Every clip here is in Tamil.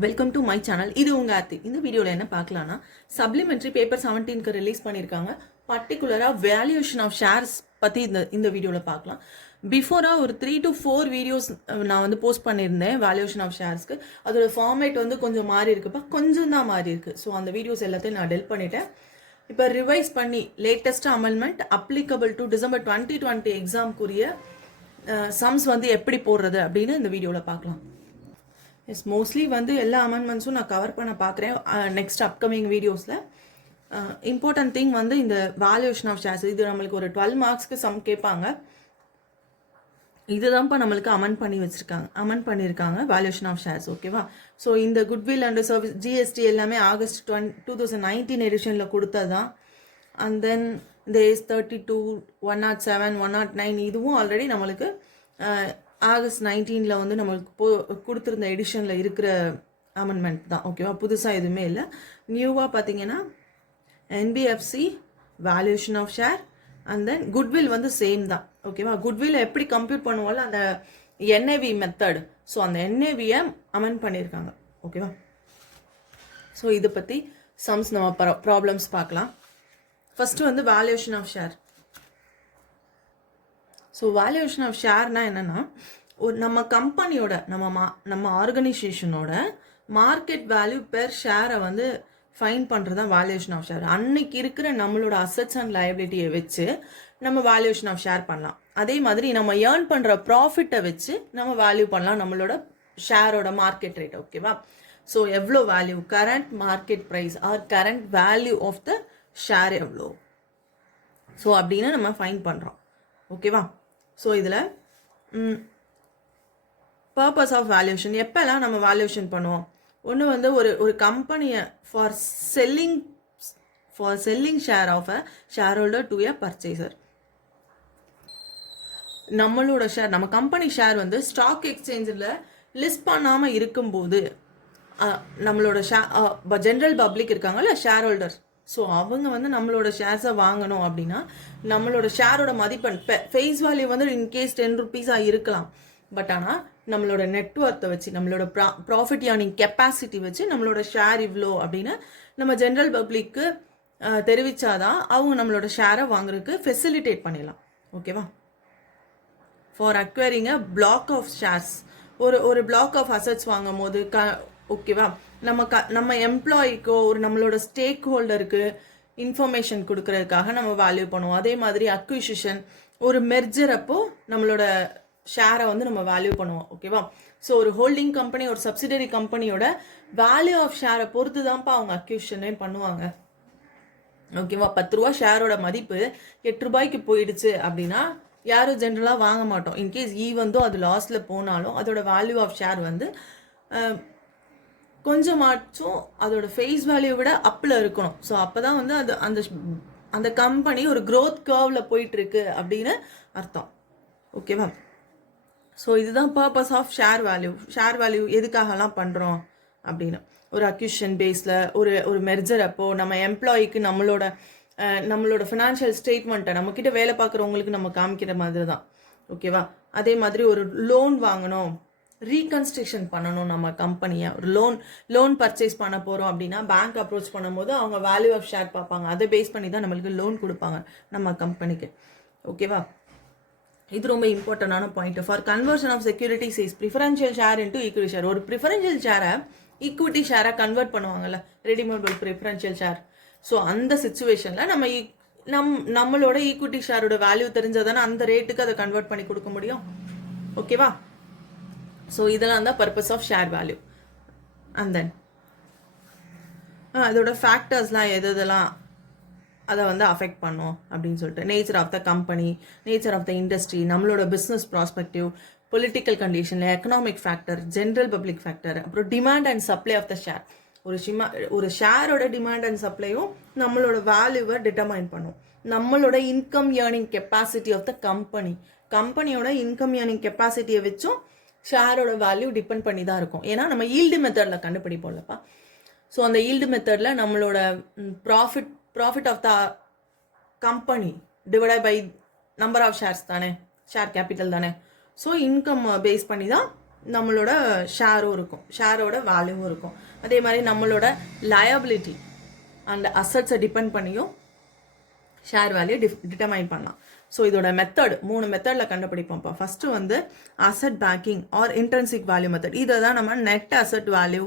Welcome to my channel. இது உங்கள் ஆர்த்தி. இந்த வீடியோவில் என்ன பார்க்கலான்னா, சப்ளிமெண்ட்ரி பேப்பர் 17க்கு ரிலீஸ் பண்ணியிருக்காங்க. பர்டிகுலராக வேல்யூஷன் ஆஃப் ஷேர்ஸ் பற்றி இந்த வீடியோவில் பார்க்கலாம். பிஃபோராக ஒரு 3 to 4 வீடியோஸ் நான் வந்து போஸ்ட் பண்ணியிருந்தேன் வேல்யூஷன் ஆஃப் ஷேர்ஸ்க்கு. அதோட ஃபார்மேட் வந்து கொஞ்சம் மாறி இருக்குப்பா, கொஞ்சம் தான் மாறி இருக்குது. ஸோ அந்த வீடியோஸ் எல்லாத்தையும் நான் டெலிட் பண்ணிட்டேன். இப்போ ரிவைஸ் பண்ணி latest amendment applicable to December 2020 எக்ஸாம்க்குரிய சம்ஸ் வந்து எப்படி போடுறது அப்படின்னு இந்த வீடியோவில் பார்க்கலாம். எஸ், மோஸ்ட்லி வந்து எல்லா அமெண்ட்மெண்ட்ஸும் நான் கவர் பண்ண பார்க்குறேன் நெக்ஸ்ட் அப்கமிங் வீடியோஸில். இம்பார்ட்டன்ட் திங் வந்து இந்த வேல்யூஷன் ஆஃப் ஷேர்ஸ், இது நம்மளுக்கு ஒரு 12 மார்க்ஸ்க்கு சம் கேட்பாங்க. இதுதான்ப்பா நம்மளுக்கு அமெண்ட் பண்ணியிருக்காங்க வேல்யூஷன் ஆஃப் ஷேர்ஸ். ஓகேவா? ஸோ இந்த குட்வில் அண்ட் சர்வீஸ் ஜிஎஸ்டி எல்லாமே ஆகஸ்ட் 2019 எடிஷனில் கொடுத்ததான். அண்ட் தென் இந்த AS32, 107, 109 இதுவும் ஆல்ரெடி நம்மளுக்கு ஆகஸ்ட் 19 வந்து நம்மளுக்கு கொடுத்துருந்த எடிஷனில் இருக்கிற அமெண்ட்மெண்ட் தான். ஓகேவா? புதுசாக எதுவுமே இல்லை. நியூவாக பார்த்தீங்கன்னா NBFC valuation of share and then goodwill வந்து சேம் தான். ஓகேவா? குட்வில் எப்படி கம்ப்யூட் பண்ணுவோம்ல அந்த NAV மெத்தட், ஸோ அந்த NAVயை அமெண்ட் பண்ணியிருக்காங்க. ஓகேவா? ஸோ இதை பற்றி சம்ஸ் நம்ம ப்ராப்ளம்ஸ் பார்க்கலாம். ஃபஸ்ட்டு வந்து valuation of share. So valuation of ஷேர்னா என்னென்னா, ஒரு நம்ம கம்பெனியோட நம்ம ஆர்கனைசேஷனோட மார்க்கெட் வேல்யூ பெர் ஷேரை வந்து ஃபைன் பண்ணுறது தான் வேல்யூஷன் ஆஃப் ஷேர். அன்னைக்கு இருக்கிற நம்மளோட அசட்ஸ் அண்ட் லயபிலிட்டியை வச்சு நம்ம வேல்யூஷன் ஆஃப் ஷேர் பண்ணலாம். அதே மாதிரி நம்ம ஏர்ன் பண்ணுற ப்ராஃபிட்டை வச்சு நம்ம வேல்யூ பண்ணலாம் நம்மளோட ஷேரோட மார்க்கெட் ரேட். ஓகேவா? ஸோ எவ்வளோ value, current market price or current value of the share எவ்வளோ, ஸோ அப்படின்னு நம்ம ஃபைன் பண்ணுறோம். ஓகேவா? ஸோ இதில் பர்பஸ் ஆஃப் வேல்யூஷன் எப்போல்லாம் நம்ம வேல்யூஷன் பண்ணுவோம்? ஒன்று வந்து ஒரு கம்பெனியை for selling share of a share holder to a purchaser. நம்மளோட ஷேர், நம்ம கம்பெனி ஷேர் வந்து ஸ்டாக் எக்ஸ்சேஞ்சில் லிஸ்ட் பண்ணாமல் இருக்கும்போது நம்மளோட ஜென்ரல் பப்ளிக் இருக்காங்கல்ல, ஷேர் ஹோல்டர், ஸோ அவங்க வந்து நம்மளோட ஷேர்ஸை வாங்கணும் அப்படின்னா நம்மளோட ஷேரோட மதிப்பெண் ஃபேஸ் வேல்யூ வந்து இன்கேஸ் 10 ரூபீஸாக இருக்கலாம். பட் ஆனால் நம்மளோட நெட்ஒர்த்தை வச்சு, நம்மளோட ப்ராஃபிட் ஏர்னிங் கெப்பாசிட்டி வச்சு நம்மளோட ஷேர் இவ்வளோ அப்படின்னு நம்ம ஜென்ரல் பப்ளிக்கு தெரிவித்தாதான் அவங்க நம்மளோட ஷேரை வாங்குறதுக்கு ஃபெசிலிட்டேட் பண்ணிடலாம். ஓகேவா? For acquiring a block of shares, ஒரு பிளாக் ஆஃப் அசட்ஸ் வாங்கும் போது ஓகேவா, நம்ம எம்ப்ளாயிக்கோ ஒரு நம்மளோட ஸ்டேக் ஹோல்டருக்கு இன்ஃபர்மேஷன் கொடுக்கறதுக்காக நம்ம வேல்யூ பண்ணுவோம். அதே மாதிரி அக்விசிஷன், ஒரு மெர்ஜர் அப்போ நம்மளோட ஷேரை வந்து நம்ம வேல்யூ பண்ணுவோம். ஓகேவா? ஸோ ஒரு ஹோல்டிங் கம்பெனி, ஒரு சப்சிடரி கம்பெனியோட வேல்யூ ஆஃப் ஷேரை பொறுத்து தான்ப்பா அவங்க அக்விசிஷனே பண்ணுவாங்க. ஓகேவா? 10 ரூபா ஷேரோட மதிப்பு 8 ரூபாய்க்கு போயிடுச்சு அப்படின்னா யாரும் ஜென்ரலாக வாங்க மாட்டோம். இன்கேஸ் வந்து அது லாஸில் போனாலும் அதோட வேல்யூ ஆஃப் ஷேர் வந்து கொஞ்சமாச்சும் அதோட ஃபேஸ் வேல்யூ விட அப்பில் இருக்கணும். ஸோ அப்போ தான் வந்து அந்த கம்பெனி ஒரு க்ரோத் கர்வில் போயிட்டுருக்கு அப்படின்னு அர்த்தம். ஓகேவா? ஸோ இதுதான் purpose of share value. Share value எதுக்காகலாம் பண்ணுறோம் அப்படின்னு, ஒரு அக்யூஷன் பேஸில் ஒரு மெர்ஜர் அப்போது நம்ம எம்ப்ளாயிக்கு நம்மளோட ஃபினான்ஷியல் ஸ்டேட்மெண்ட்டை நம்மக்கிட்ட வேலை பார்க்குறவங்களுக்கு நம்ம காமிக்கிற மாதிரி தான். ஓகேவா? அதே மாதிரி ஒரு லோன் வாங்கணும், ரீகன்ஸ்ட்ரக்ஷன் பண்ணணும் நம்ம கம்பெனியை, ஒரு லோன் பர்ச்சேஸ் பண்ண போகிறோம் அப்படின்னா பேங்க் அப்ரோச் பண்ணும்போது அவங்க வேல்யூ ஆஃப் ஷேர் பார்ப்பாங்க. அதை பேஸ் பண்ணி தான் நம்மளுக்கு லோன் கொடுப்பாங்க நம்ம கம்பெனிக்கு. ஓகேவா? இது ரொம்ப இம்பார்ட்டண்டான point. For conversion of securities is preferential share into equity share. ஒரு ப்ரிஃபரன்ஷியல் ஷேரை ஈக்விட்டி ஷேரை கன்வெர்ட் பண்ணுவாங்கல்ல, ரெடிமேபிள் ப்ரிஃபரன்ஷியல் ஷேர். ஸோ அந்த சுச்சுவேஷனில் நம்மளோட ஈக்விட்டி ஷேரோட வேல்யூ தெரிஞ்சதானே அந்த ரேட்டுக்கு அதை கன்வெர்ட் பண்ணி கொடுக்க முடியும். ஓகேவா? ஸோ இதெல்லாம் தான் purpose of share value. And then அதோட ஃபேக்டர்ஸ்லாம் எதெல்லாம் அதை வந்து அஃபெக்ட் பண்ணும் அப்படின்னு சொல்லிட்டு, nature of the company, nature of the industry, நம்மளோட பிஸ்னஸ் ப்ராஸ்பெக்டிவ், பொலிட்டிக்கல் கண்டிஷனில், economic factor, general public factor, அப்புறம் demand and supply of the share. ஒரு ஷேரோட டிமாண்ட் அண்ட் சப்ளையும் நம்மளோட வேல்யூவை டிட்டர்மைன் பண்ணும். நம்மளோட income earning capacity of the கம்பெனியோட இன்கம் ஏர்னிங் கெப்பாசிட்டியை வச்சும் ஷேரோட வேல்யூ டிபெண்ட் பண்ணி தான் இருக்கும். ஏன்னா நம்ம ஈல்டு மெத்தடில் கண்டுபிடிப்போம்லப்பா. ஸோ அந்த ஈல்டு மெத்தடில் நம்மளோட profit of the company divide by number of shares தானே, ஷேர் கேபிட்டல் தானே. ஸோ இன்கம் பேஸ் பண்ணி தான் நம்மளோட ஷேரும் இருக்கும், ஷேரோட வேல்யூவும் இருக்கும். அதே மாதிரி நம்மளோட லயபிலிட்டி அண்ட் அசட்ஸை டிபெண்ட் பண்ணியும் ஷேர் வேல்யூ டிட்டர்மைன் பண்ணலாம். ஸோ இதோட மெத்தட் 3 மெத்தடில் கண்டுபிடிப்போம்ப்பா. ஃபஸ்ட்டு வந்து asset backing or intrinsic value method. இதை தான் நம்ம net asset value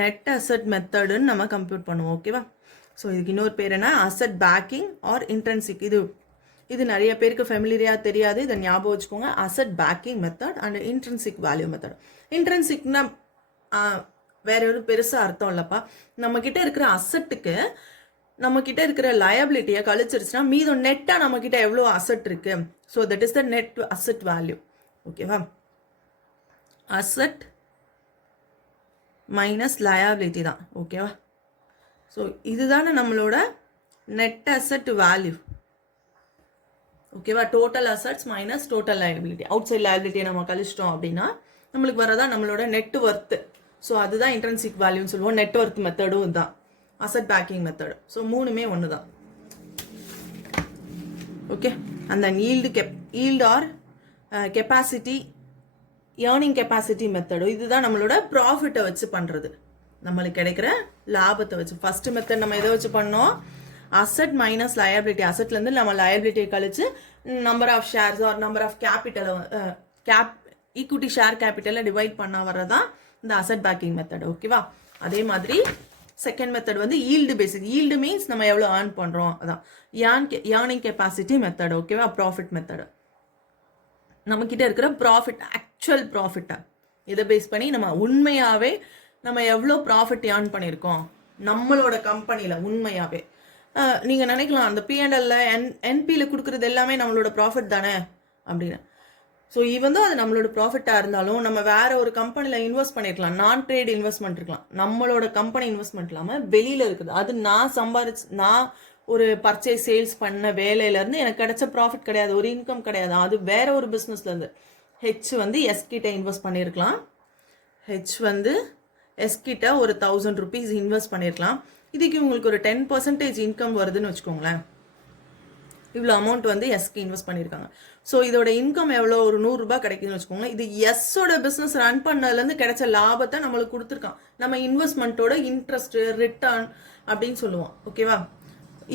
net asset மெத்தடுன்னு நம்ம கம்ப்யூட் பண்ணுவோம். ஓகேவா? ஸோ இதுக்கு இன்னொரு பேர் என்ன, அசட் பேக்கிங் ஆர் இன்ட்ரென்சிக். இது நிறைய பேருக்கு ஃபெமிலியராக தெரியாது, இதை ஞாபகம் வச்சுக்கோங்க. Asset backing method and intrinsic value method. இன்ட்ரென்சிக்னா வேற ஒரு பெருசாக அர்த்தம் இல்லைப்பா. நம்மக்கிட்ட இருக்கிற அசட்டுக்கு நம்மக்கிட்ட இருக்கிற லயபிலிட்டியை கழிச்சிருச்சுன்னா மீதம் நெட்டாக நம்மக்கிட்ட எவ்வளோ அசட் இருக்கு. So that is the net asset value. ஓகேவா? அசட் மைனஸ் லயபிலிட்டி தான். ஓகேவா? ஸோ இதுதானே நம்மளோட நெட் அசட் வேல்யூ. ஓகேவா? Total assets minus total liability. Outside லயபிலிட்டியை நம்ம கழிச்சிட்டோம் அப்படின்னா நம்மளுக்கு வரதான் நம்மளோட நெட் ஒர்த்து. ஸோ அதுதான் இன்ட்ரென்சிக் வேல்யூன்னு சொல்லுவோம். நெட் ஒர்த் மெத்தடும் தான் அசட் பேக்கிங் மெத்தடு. ஸோ 3மே ஒன்று தான். ஓகே. அந்த yield or capacity earning capacity method, இதுதான் நம்மளோட ப்ராஃபிட்டை வச்சு பண்ணுறது, நம்மளுக்கு கிடைக்கிற லாபத்தை வச்சு. ஃபர்ஸ்ட் மெத்தட் நம்ம எதை வச்சு பண்ணோம், அசட் மைனஸ் லயபிலிட்டி. அசட்லேருந்து நம்ம லயபிலிட்டியை கழிச்சு number of shares or number of கேபிட்டலை ஈக்விட்டி ஷேர் கேபிட்டலை டிவைட் பண்ண வர்றதான் இந்த அசட் பேக்கிங் மெத்தட். ஓகேவா? அதே மாதிரி செகண்ட் மெத்தட் வந்து ஈல்டு பேசிக். ஈல்டு மீன்ஸ் நம்ம எவ்வளோ ஏர்ன் பண்ணுறோம், அதான் ஏர்னிங் கெப்பாசிட்டி மெத்தட். ஓகேவா? Profit method. நம்மக்கிட்ட இருக்கிற ப்ராஃபிட், ஆக்சுவல் ப்ராஃபிட்டை இதை பேஸ் பண்ணி நம்ம உண்மையாகவே நம்ம எவ்வளோ ப்ராஃபிட் ஏர்ன் பண்ணியிருக்கோம் நம்மளோட கம்பெனியில். உண்மையாகவே நீங்கள் நினைக்கலாம் அந்த P&L என்பியில் கொடுக்குறது எல்லாமே நம்மளோட ப்ராஃபிட் தானே அப்படின்னு. ஸோ ஈவன் தான் அது நம்மளோட ப்ராஃபிட்டாக இருந்தாலும் நம்ம வேற ஒரு கம்பெனியில் இன்வெஸ்ட் பண்ணியிருக்கலாம், நான் ட்ரேட் இன்வெஸ்ட்மெண்ட் இருக்கலாம். நம்மளோட கம்பெனி இன்வெஸ்ட்மெண்ட் இல்லாமல் வெளியில் இருக்குது, அது நான் ஒரு பர்ச்சேஸ் சேல்ஸ் பண்ண வேலையிலேருந்து எனக்கு கிடைச்ச ப்ராஃபிட் கிடையாது, ஒரு இன்கம் கிடையாது, அது வேற ஒரு பிஸ்னஸ்லேருந்து. ஹெச் வந்து எஸ் கிட்ட இன்வெஸ்ட் பண்ணியிருக்கலாம். ஹெச் வந்து எஸ் கிட்ட ஒரு 1000 rupees இன்வெஸ்ட் பண்ணியிருக்கலாம். இதுக்கு உங்களுக்கு ஒரு 10% இன்கம் வருதுன்னு வச்சுக்கோங்களேன். இவ்வளோ அமௌண்ட் வந்து எஸ்க்கு இன்வெஸ்ட் பண்ணியிருக்காங்க. ஸோ இதோட இன்கம் எவ்வளோ, ஒரு 100 ரூபாய் கிடைக்குதுன்னு வச்சுக்கோங்களேன். இது எஸ்ஸோட பிஸ்னஸ் ரன் பண்ணதுலேருந்து கிடைச்ச லாபத்தை நம்மளுக்கு கொடுத்துருக்கான். நம்ம இன்வெஸ்ட்மெண்ட்டோட இன்ட்ரெஸ்ட் ரிட்டர்ன் அப்படின்னு சொல்லுவோம். ஓகேவா?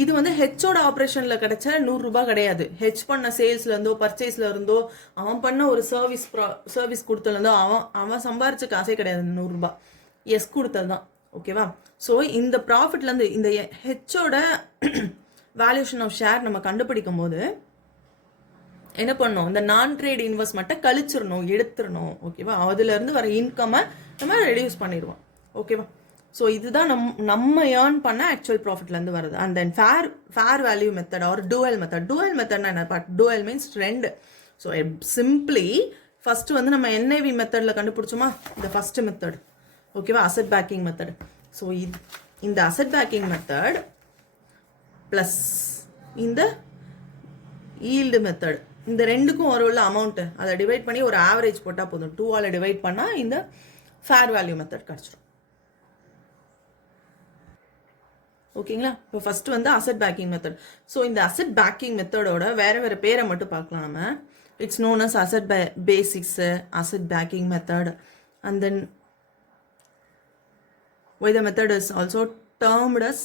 இது வந்து ஹெச்சோட ஆப்ரேஷனில் கிடைச்ச 100 ரூபாய் கிடையாது. ஹெச் பண்ண சேல்ஸ்லேருந்தோ பர்ச்சேஸ்ல இருந்தோ அவன் பண்ண ஒரு சர்வீஸ் கொடுத்ததுலேருந்தோ அவன் சம்பாரிச்ச காசே கிடையாது 100 ரூபாய். எஸ் கொடுத்தது தான். ஓகேவா? ஸோ இந்த ப்ராஃபிட்லேருந்து இந்த ஹெச்சோட வேல்யூஷன் ஆஃப் ஷேர் நம்ம கண்டுபிடிக்கும் போது என்ன பண்ணணும், இந்த நான் ட்ரேட் இன்வெஸ்ட்மெண்ட்டை கழிச்சிடணும், எடுத்துடணும். ஓகேவா? அதுலேருந்து வர இன்கம்மை நம்ம ரெடியூஸ் பண்ணிடுவோம். ஓகேவா? ஸோ இதுதான் நம்ம ஏர்ன் பண்ண ஆக்சுவல் ப்ராஃபிட்லேருந்து வருது. And then fair value method or dual மெத்தட்னா என்ன, but dual means 2. So simply first வந்து நம்ம NAV மெத்தடில் கண்டுபிடிச்சோமா, இந்த ஃபர்ஸ்ட் மெத்தட். ஓகேவா? Asset backing method. ஸோ இந்த அசட் பேக்கிங் மெத்தட் ப்ளஸ் இந்த ஈல்டு மெத்தட், இந்த ரெண்டுக்கும் ஒரு உள்ள அமௌண்ட்டு அதை டிவைட் பண்ணி ஒரு ஆவரேஜ் போட்டால் போதும். 2ஆல் டிவைட் பண்ணால் இந்த ஃபேர் வேல்யூ மெத்தட் கிடச்சிடும். ஓகேங்களா? இப்போ ஃபர்ஸ்ட் வந்து அசட் பேக்கிங் மெத்தட். ஸோ இந்த அசட் பேக்கிங் மெத்தடோட வேற பேரை மட்டும் பார்க்கலாம் நம்ம. It's known as asset basics, asset backing method. And then why the method is also termed as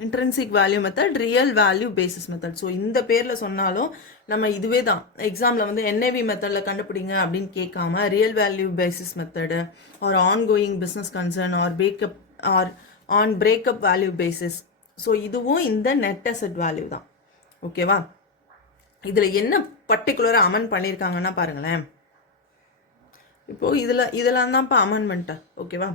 intrinsic value method, real value basis method. So இந்த பேரில் சொன்னாலும் நம்ம இதுவே தான் எக்ஸாமில் வந்து NAV மெத்தடில் கண்டுபிடிங்க அப்படின்னு கேட்காம real value basis method or ongoing business concern or on breakup value basis. So இதுவும் இந்த நெட் அசெட் வேல்யூ தான். ஓகேவா? இதில் என்ன பர்டிகுலராக அமெண்ட் பண்ணியிருக்காங்கன்னா பாருங்களேன். இப்போது இதெல்லாம் தான்ப்பா அமெண்ட்மெண்ட்டு. ஓகேவா?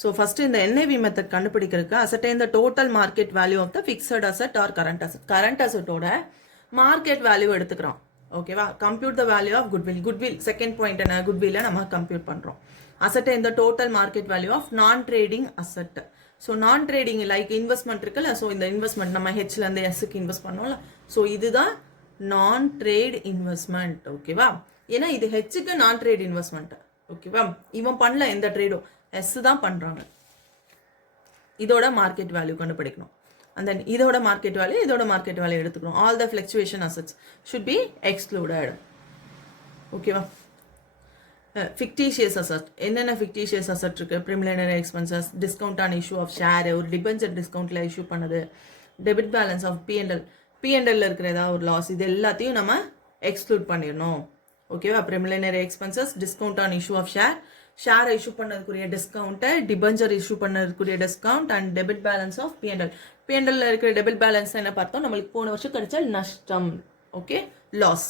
ஸோ ஃபஸ்ட்டு இந்த NAV மெத்தட் கண்டுபிடிக்கிறதுக்கு ascertain the total market value of the fixed asset or current asset. Current அசட்டோட மார்க்கெட் வேல்யூ எடுத்துக்கிறோம். ஓகேவா? Compute the value of goodwill. Second point என்ன, குட்வில்லை நம்ம கம்ப்யூட் பண்ணுறோம். Ascertain the total market value of non trading asset. So non trading like investment இருக்குல்ல, ஸோ இந்த இன்வெஸ்ட்மெண்ட் நம்ம ஹெச்லேருந்து எஸ்க்கு இன்வெஸ்ட் பண்ணோம்ல, ஸோ இதுதான் நான் ட்ரேட் இன்வெஸ்ட்மெண்ட். ஓகேவா? ஏன்னா இது ஹெச்சுக்கு நான் ட்ரேட் இன்வெஸ்ட்மெண்ட். ஓகேவா? இவன் பண்ணல எந்த ட்ரேடும், எஸ் தான் பண்ணுறாங்க. இதோட மார்க்கெட் வேல்யூ கண்டுபிடிக்கணும். அண்ட் தென் இதோட மார்க்கெட் வேல்யூ எடுத்துக்கணும். All the fluctuation assets should be excluded. ஓகேவா? Fictitious asset. என்னென்ன ஃபிக்டிஷியஸ் அசட் இருக்குது? Preliminary expenses, discount on issue of share, ஒரு டிபெஞ்சர் டிஸ்கவுண்ட்டில் இஷ்யூ பண்ணது, டெபிட் பேலன்ஸ் ஆஃப் பிஎன்எல், பிஎன்எல்ல இருக்கிற ஏதாவது ஒரு லாஸ், இது எல்லாத்தையும் நம்ம எக்ஸ்க்ளூட் பண்ணிடணும். ஓகேவா? Preliminary expenses, discount on issue of share, ஷேரை இஷ்யூ பண்ணதுக்குரிய டிஸ்கவுண்ட்டை, டிபெஞ்சர் இஷ்யூ பண்ணதுக்குரிய discount and debit balance of PNL. பிஎன்எல்ல இருக்கிற டெபிட் பேலன்ஸ் என்ன பார்த்தோம்? நம்மளுக்கு போன வருஷம் கிடைச்ச நஷ்டம். ஓகே, லாஸ்,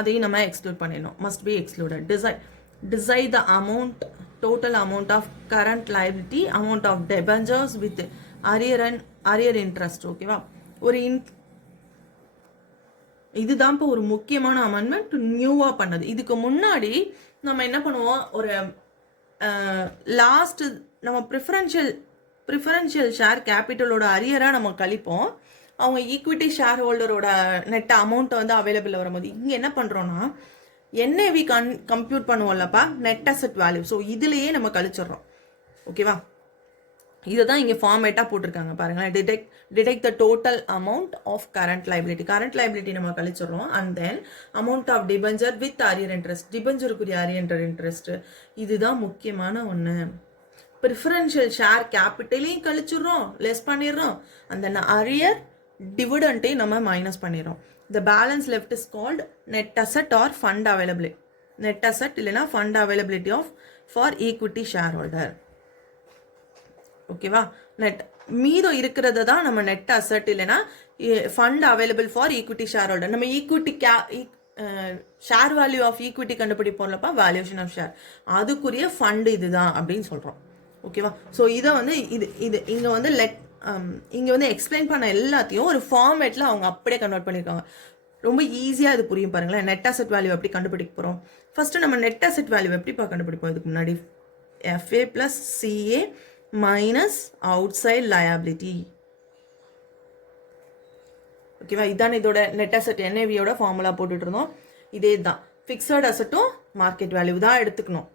அதையும் நம்ம எக்ஸ்க்ளூட் பண்ணிடணும். Must be excluded. Decide the amount, total amount of current liability, amount of debentures with arrear interest. ஓகேவா? ஒரு இதுதான் இப்போ ஒரு முக்கியமான அமெண்ட்மெண்ட் நியூவாக பண்ணது. இதுக்கு முன்னாடி நம்ம என்ன பண்ணுவோம்? ஒரு லாஸ்ட் நம்ம ப்ரிஃபரன்ஷியல் ஷேர் கேபிட்டலோட அரியராக நம்ம கழிப்போம். அவங்க ஈக்விட்டி ஷேர் ஹோல்டரோட நெட் அமௌண்ட்டை வந்து அவைலபிள் வரும்போது இங்கே என்ன பண்ணுறோன்னா என்ஏவி கம்ப்யூட் பண்ணுவோம்லப்பா, நெட் அசெட் வேல்யூ. ஸோ இதுலேயே நம்ம கழிச்சிடுறோம். ஓகேவா? இதை தான் இங்கே ஃபார்மேட்டாக போட்டிருக்காங்க பாருங்களேன். Detect the total amount of current liability. Current liability நம்ம கழிச்சிடுறோம். And then amount of debenture with arrear interest, டிபெஞ்சருக்குரிய அரியர் இன்ட்ரெஸ்ட். இதுதான் முக்கியமான ஒன்று. ப்ரிஃபரன்ஷியல் ஷேர் கேபிட்டலையும் கழிச்சிடுறோம், லெஸ் பண்ணிடுறோம். அந்த அரியர் டிவிடெண்ட்டையும் நம்ம மைனஸ் பண்ணிடுறோம். The balance left is called net asset or fund availability. Net asset இல்லைனா fund availability of for equity shareholder. ஓகேவா? மீதம் இருக்கிறது தான் நம்ம நெட் அசெட் இல்லைனா fund available for equity share holder. நம்ம equity share value of equity கண்டுபிடிப்போம்லப்பா, வேல்யூஷன் ஆஃப் ஷேர், அதுக்குரிய ஃபண்ட் இதுதான் அப்படின்னு சொல்கிறோம். ஓகேவா? ஸோ இதை வந்து இது இங்கே வந்து இங்கே வந்து எக்ஸ்பிளைன் பண்ண எல்லாத்தையும் ஒரு ஃபார்மேட்டில் அவங்க அப்படியே கன்வெர்ட் பண்ணியிருக்காங்க. ரொம்ப ஈஸியாக இது புரியும் பாருங்களேன். நெட் அசெட் வேல்யூ எப்படி கண்டுபிடிக்க போகிறோம்? ஃபஸ்ட்டு நம்ம நெட் அசெட் வேல்யூ எப்படிப்பா கண்டுபிடிப்போம்? இதுக்கு முன்னாடி FA + CA - outside liability. ஓகேவா? இதானே இதோட நெட் அசெட் NAVயோட ஃபார்முலா போட்டுட்டு இருந்தோம். இதே தான். ஃபிக்ஸட் அசெட்டும் மார்க்கெட் வேல்யூ தான் எடுத்துக்கணும்.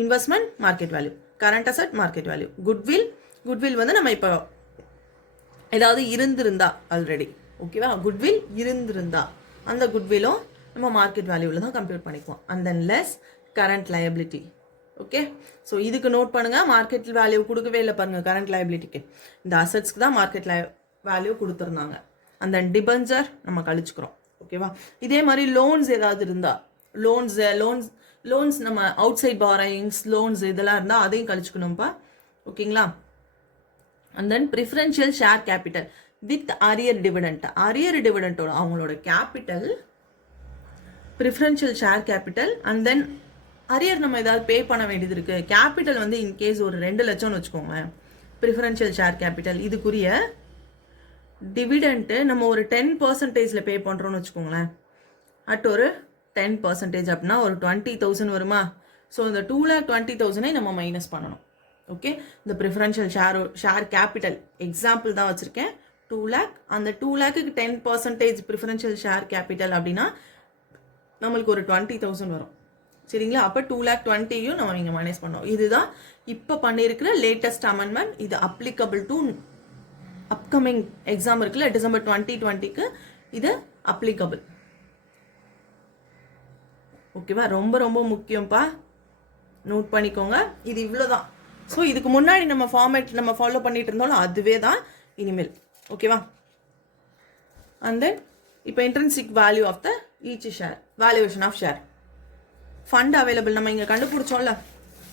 Investment market value, current asset market value, goodwill வந்து நம்ம இப்போ ஏதாவது இருந்திருந்தா ஆல்ரெடி, ஓகேவா? குட்வில் இருந்திருந்தா அந்த குட்விலும் நம்ம மார்க்கெட் வேல்யூவில் தான் கம்ப்யூட் பண்ணிக்குவோம். And then less current liability. Okay, so இதுக்கு நோட் பண்ணுங்கள். மார்க்கெட் வேல்யூ கொடுக்கவே இல்லை பாருங்கள் கரண்ட் லயபிலிட்டிக்கு. இந்த அசட்ஸ்க்கு தான் மார்க்கெட் வேல்யூ கொடுத்துருந்தாங்க. அந்த டிபெஞ்சர் நம்ம கழிச்சுக்கிறோம். ஓகேவா? இதே மாதிரி லோன்ஸ் ஏதாவது இருந்தால், லோன்ஸ் நம்ம அவுட் சைட் பாரோயிங்ஸ், லோன்ஸ் இதெல்லாம் இருந்தால் அதையும் கழிச்சுக்கணும்ப்பா. ஓகேங்களா? And then preferential share capital with arrear dividend. Arrear டிவிடெண்டோட அவங்களோட capital preferential share capital. And then arrear நம்ம ஏதாவது பே பண்ண வேண்டியது இருக்குது. கேபிட்டல் வந்து இன்கேஸ் ஒரு 2 லட்சம்னு வச்சுக்கோங்க, ப்ரிஃபரன்ஷியல் ஷேர் கேபிட்டல். இதுக்குரிய டிவிடெண்ட்டு நம்ம ஒரு 10% பே பண்ணுறோன்னு வச்சுக்கோங்களேன். அட் ஒரு 10% அப்படின்னா ஒரு 20,000 வருமா? ஸோ இந்த 2,20,000 நம்ம மைனஸ் பண்ணணும். ஓகே, இந்த ப்ரிஃபரன்ஷியல் ஷேர் கேபிட்டல் எக்ஸாம்பிள் தான் வச்சுருக்கேன். 2 lakh. அந்த 2 lakhக்கு 10% ப்ரிஃபரன்ஷியல் ஷேர் கேபிட்டல் அப்படின்னா நம்மளுக்கு ஒரு 20,000 வரும். சரிங்களா? அப்போ 2,20,000 நம்ம இங்கே மைனஸ் பண்ணோம். இதுதான் இப்போ பண்ணியிருக்கிற லேட்டஸ்ட் அமெண்ட்மெண்ட். இது அப்ளிகபிள் டு அப்கமிங் எக்ஸாம் இருக்குல்ல, டிசம்பர் 2020க்கு இது அப்ளிகபிள். ஓகேவா? ரொம்ப ரொம்ப முக்கியம்ப்பா, நோட் பண்ணிக்கோங்க. இது இவ்வளோதான். ஸோ இதுக்கு முன்னாடி நம்ம ஃபார்மேட் நம்ம ஃபாலோ பண்ணிட்டு இருந்தோம்ல, அதுவே தான் இனிமேல். ஓகேவா? அண்ட் தென் இப்போ intrinsic value of the each share, valuation of share, fund available நம்ம இங்கே கண்டுபிடிச்சோம்ல.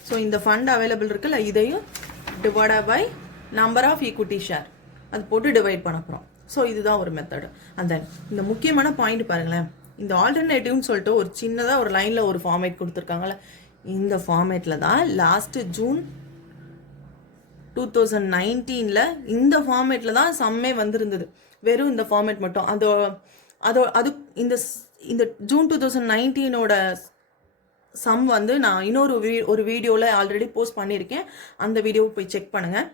ஸோ இந்த ஃபண்ட் அவைலபிள் இருக்குல்ல, இதையும் divide by number of equity share அது போட்டு டிவைட் பண்ண போகிறோம். ஸோ இதுதான் ஒரு மெத்தடு. அண்ட் தென் இந்த முக்கியமான பாயிண்ட் பாருங்களேன். இந்த ஆல்டர்னேட்டிவ்னு சொல்லிட்டு ஒரு சின்னதாக ஒரு லைனில் ஒரு ஃபார்மேட் கொடுத்துருக்காங்கல்ல, இந்த ஃபார்மேட்டில் தான் லாஸ்ட்டு ஜூன் 2019 இந்த ஃபார்மேட்டில் தான் சம்மே வந்திருந்தது. வெறும் இந்த ஃபார்மேட் மட்டும். அது இந்த ஜூன் 2019ஓட சம் வந்து நான் இன்னொரு ஒரு வீடியோவில் ஆல்ரெடி போஸ்ட் பண்ணியிருக்கேன். அந்த வீடியோவை போய் செக் பண்ணுங்கள்.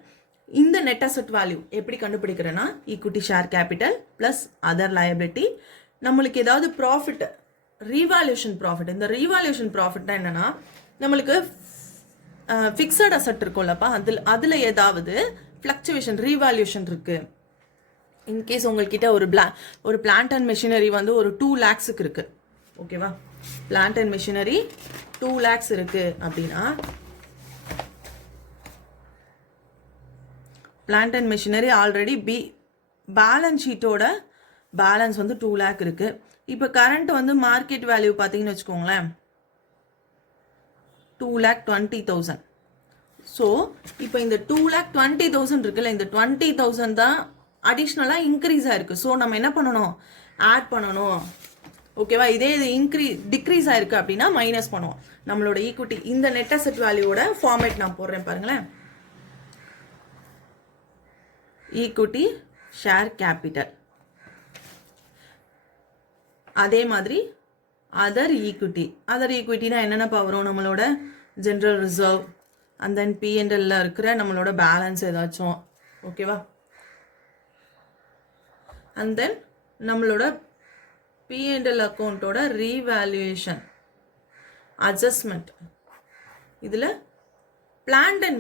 இந்த நெட் அசெட் வேல்யூ எப்படி கண்டுபிடிக்கிறேன்னா, equity share capital plus other liability. நம்மளுக்கு ஏதாவது ப்ராஃபிட், ரீவால்யூஷன் ப்ராஃபிட். இந்த ரீவால்யூஷன் ப்ராஃபிட்னா என்னென்னா, நம்மளுக்கு ஃபிக்ஸட் அசெட் இருக்கும்லப்பா, அதில் ஏதாவது ஃப்ளக்சுவேஷன், ரீவால்யூஷன் இருக்குது. இன்கேஸ் உங்கள்கிட்ட ஒரு பிளான்ட் அண்ட் மெஷினரி வந்து ஒரு 2 lakhsக்கு இருக்குது. ஓகேவா? பிளான்ட் அண்ட் மிஷினரி 2 lakhs இருக்கு அப்படின்னா plant and machinery already balance ஷீட்டோட பேலன்ஸ் வந்து 2 lakh இருக்கு. இப்போ கரண்ட் வந்து மார்க்கெட் வேல்யூ பார்த்தீங்கன்னு வச்சுக்கோங்களேன் 2,20,000. ஸோ இப்போ இந்த 2,20,000 இருக்குல்ல, இந்த 20,000 தான் அடிஷ்னலாக இன்க்ரீஸ் ஆயிருக்கு. ஸோ நம்ம என்ன பண்ணணும், ஆட் பண்ணணும். ஓகேவா, இதே இது டிக்ரீஸ் ஆயிருக்கு அப்படின்னா மைனஸ் பண்ணுவோம். நம்மளோட ஈக்விட்டி இந்த நெட் அசெட் வேல்யூவோட ஃபார்மேட் நான் போடுறேன் பாருங்களேன். ஈக்விட்டி ஷேர் கேபிட்டல், அதே மாதிரி அதர் ஈக்விட்டினா என்னென்னப்பா வரும், நம்மளோட general reserve and then P&L இருக்கிற நம்மளோட பேலன்ஸ் ஏதாச்சும். ஓகேவா, அண்ட் தென் நம்மளோட P&L அக்கௌண்ட்டோட ரீவேல்யூவேஷன் அட்ஜஸ்ட்மெண்ட். இதில் பிளான்ட் அண்ட்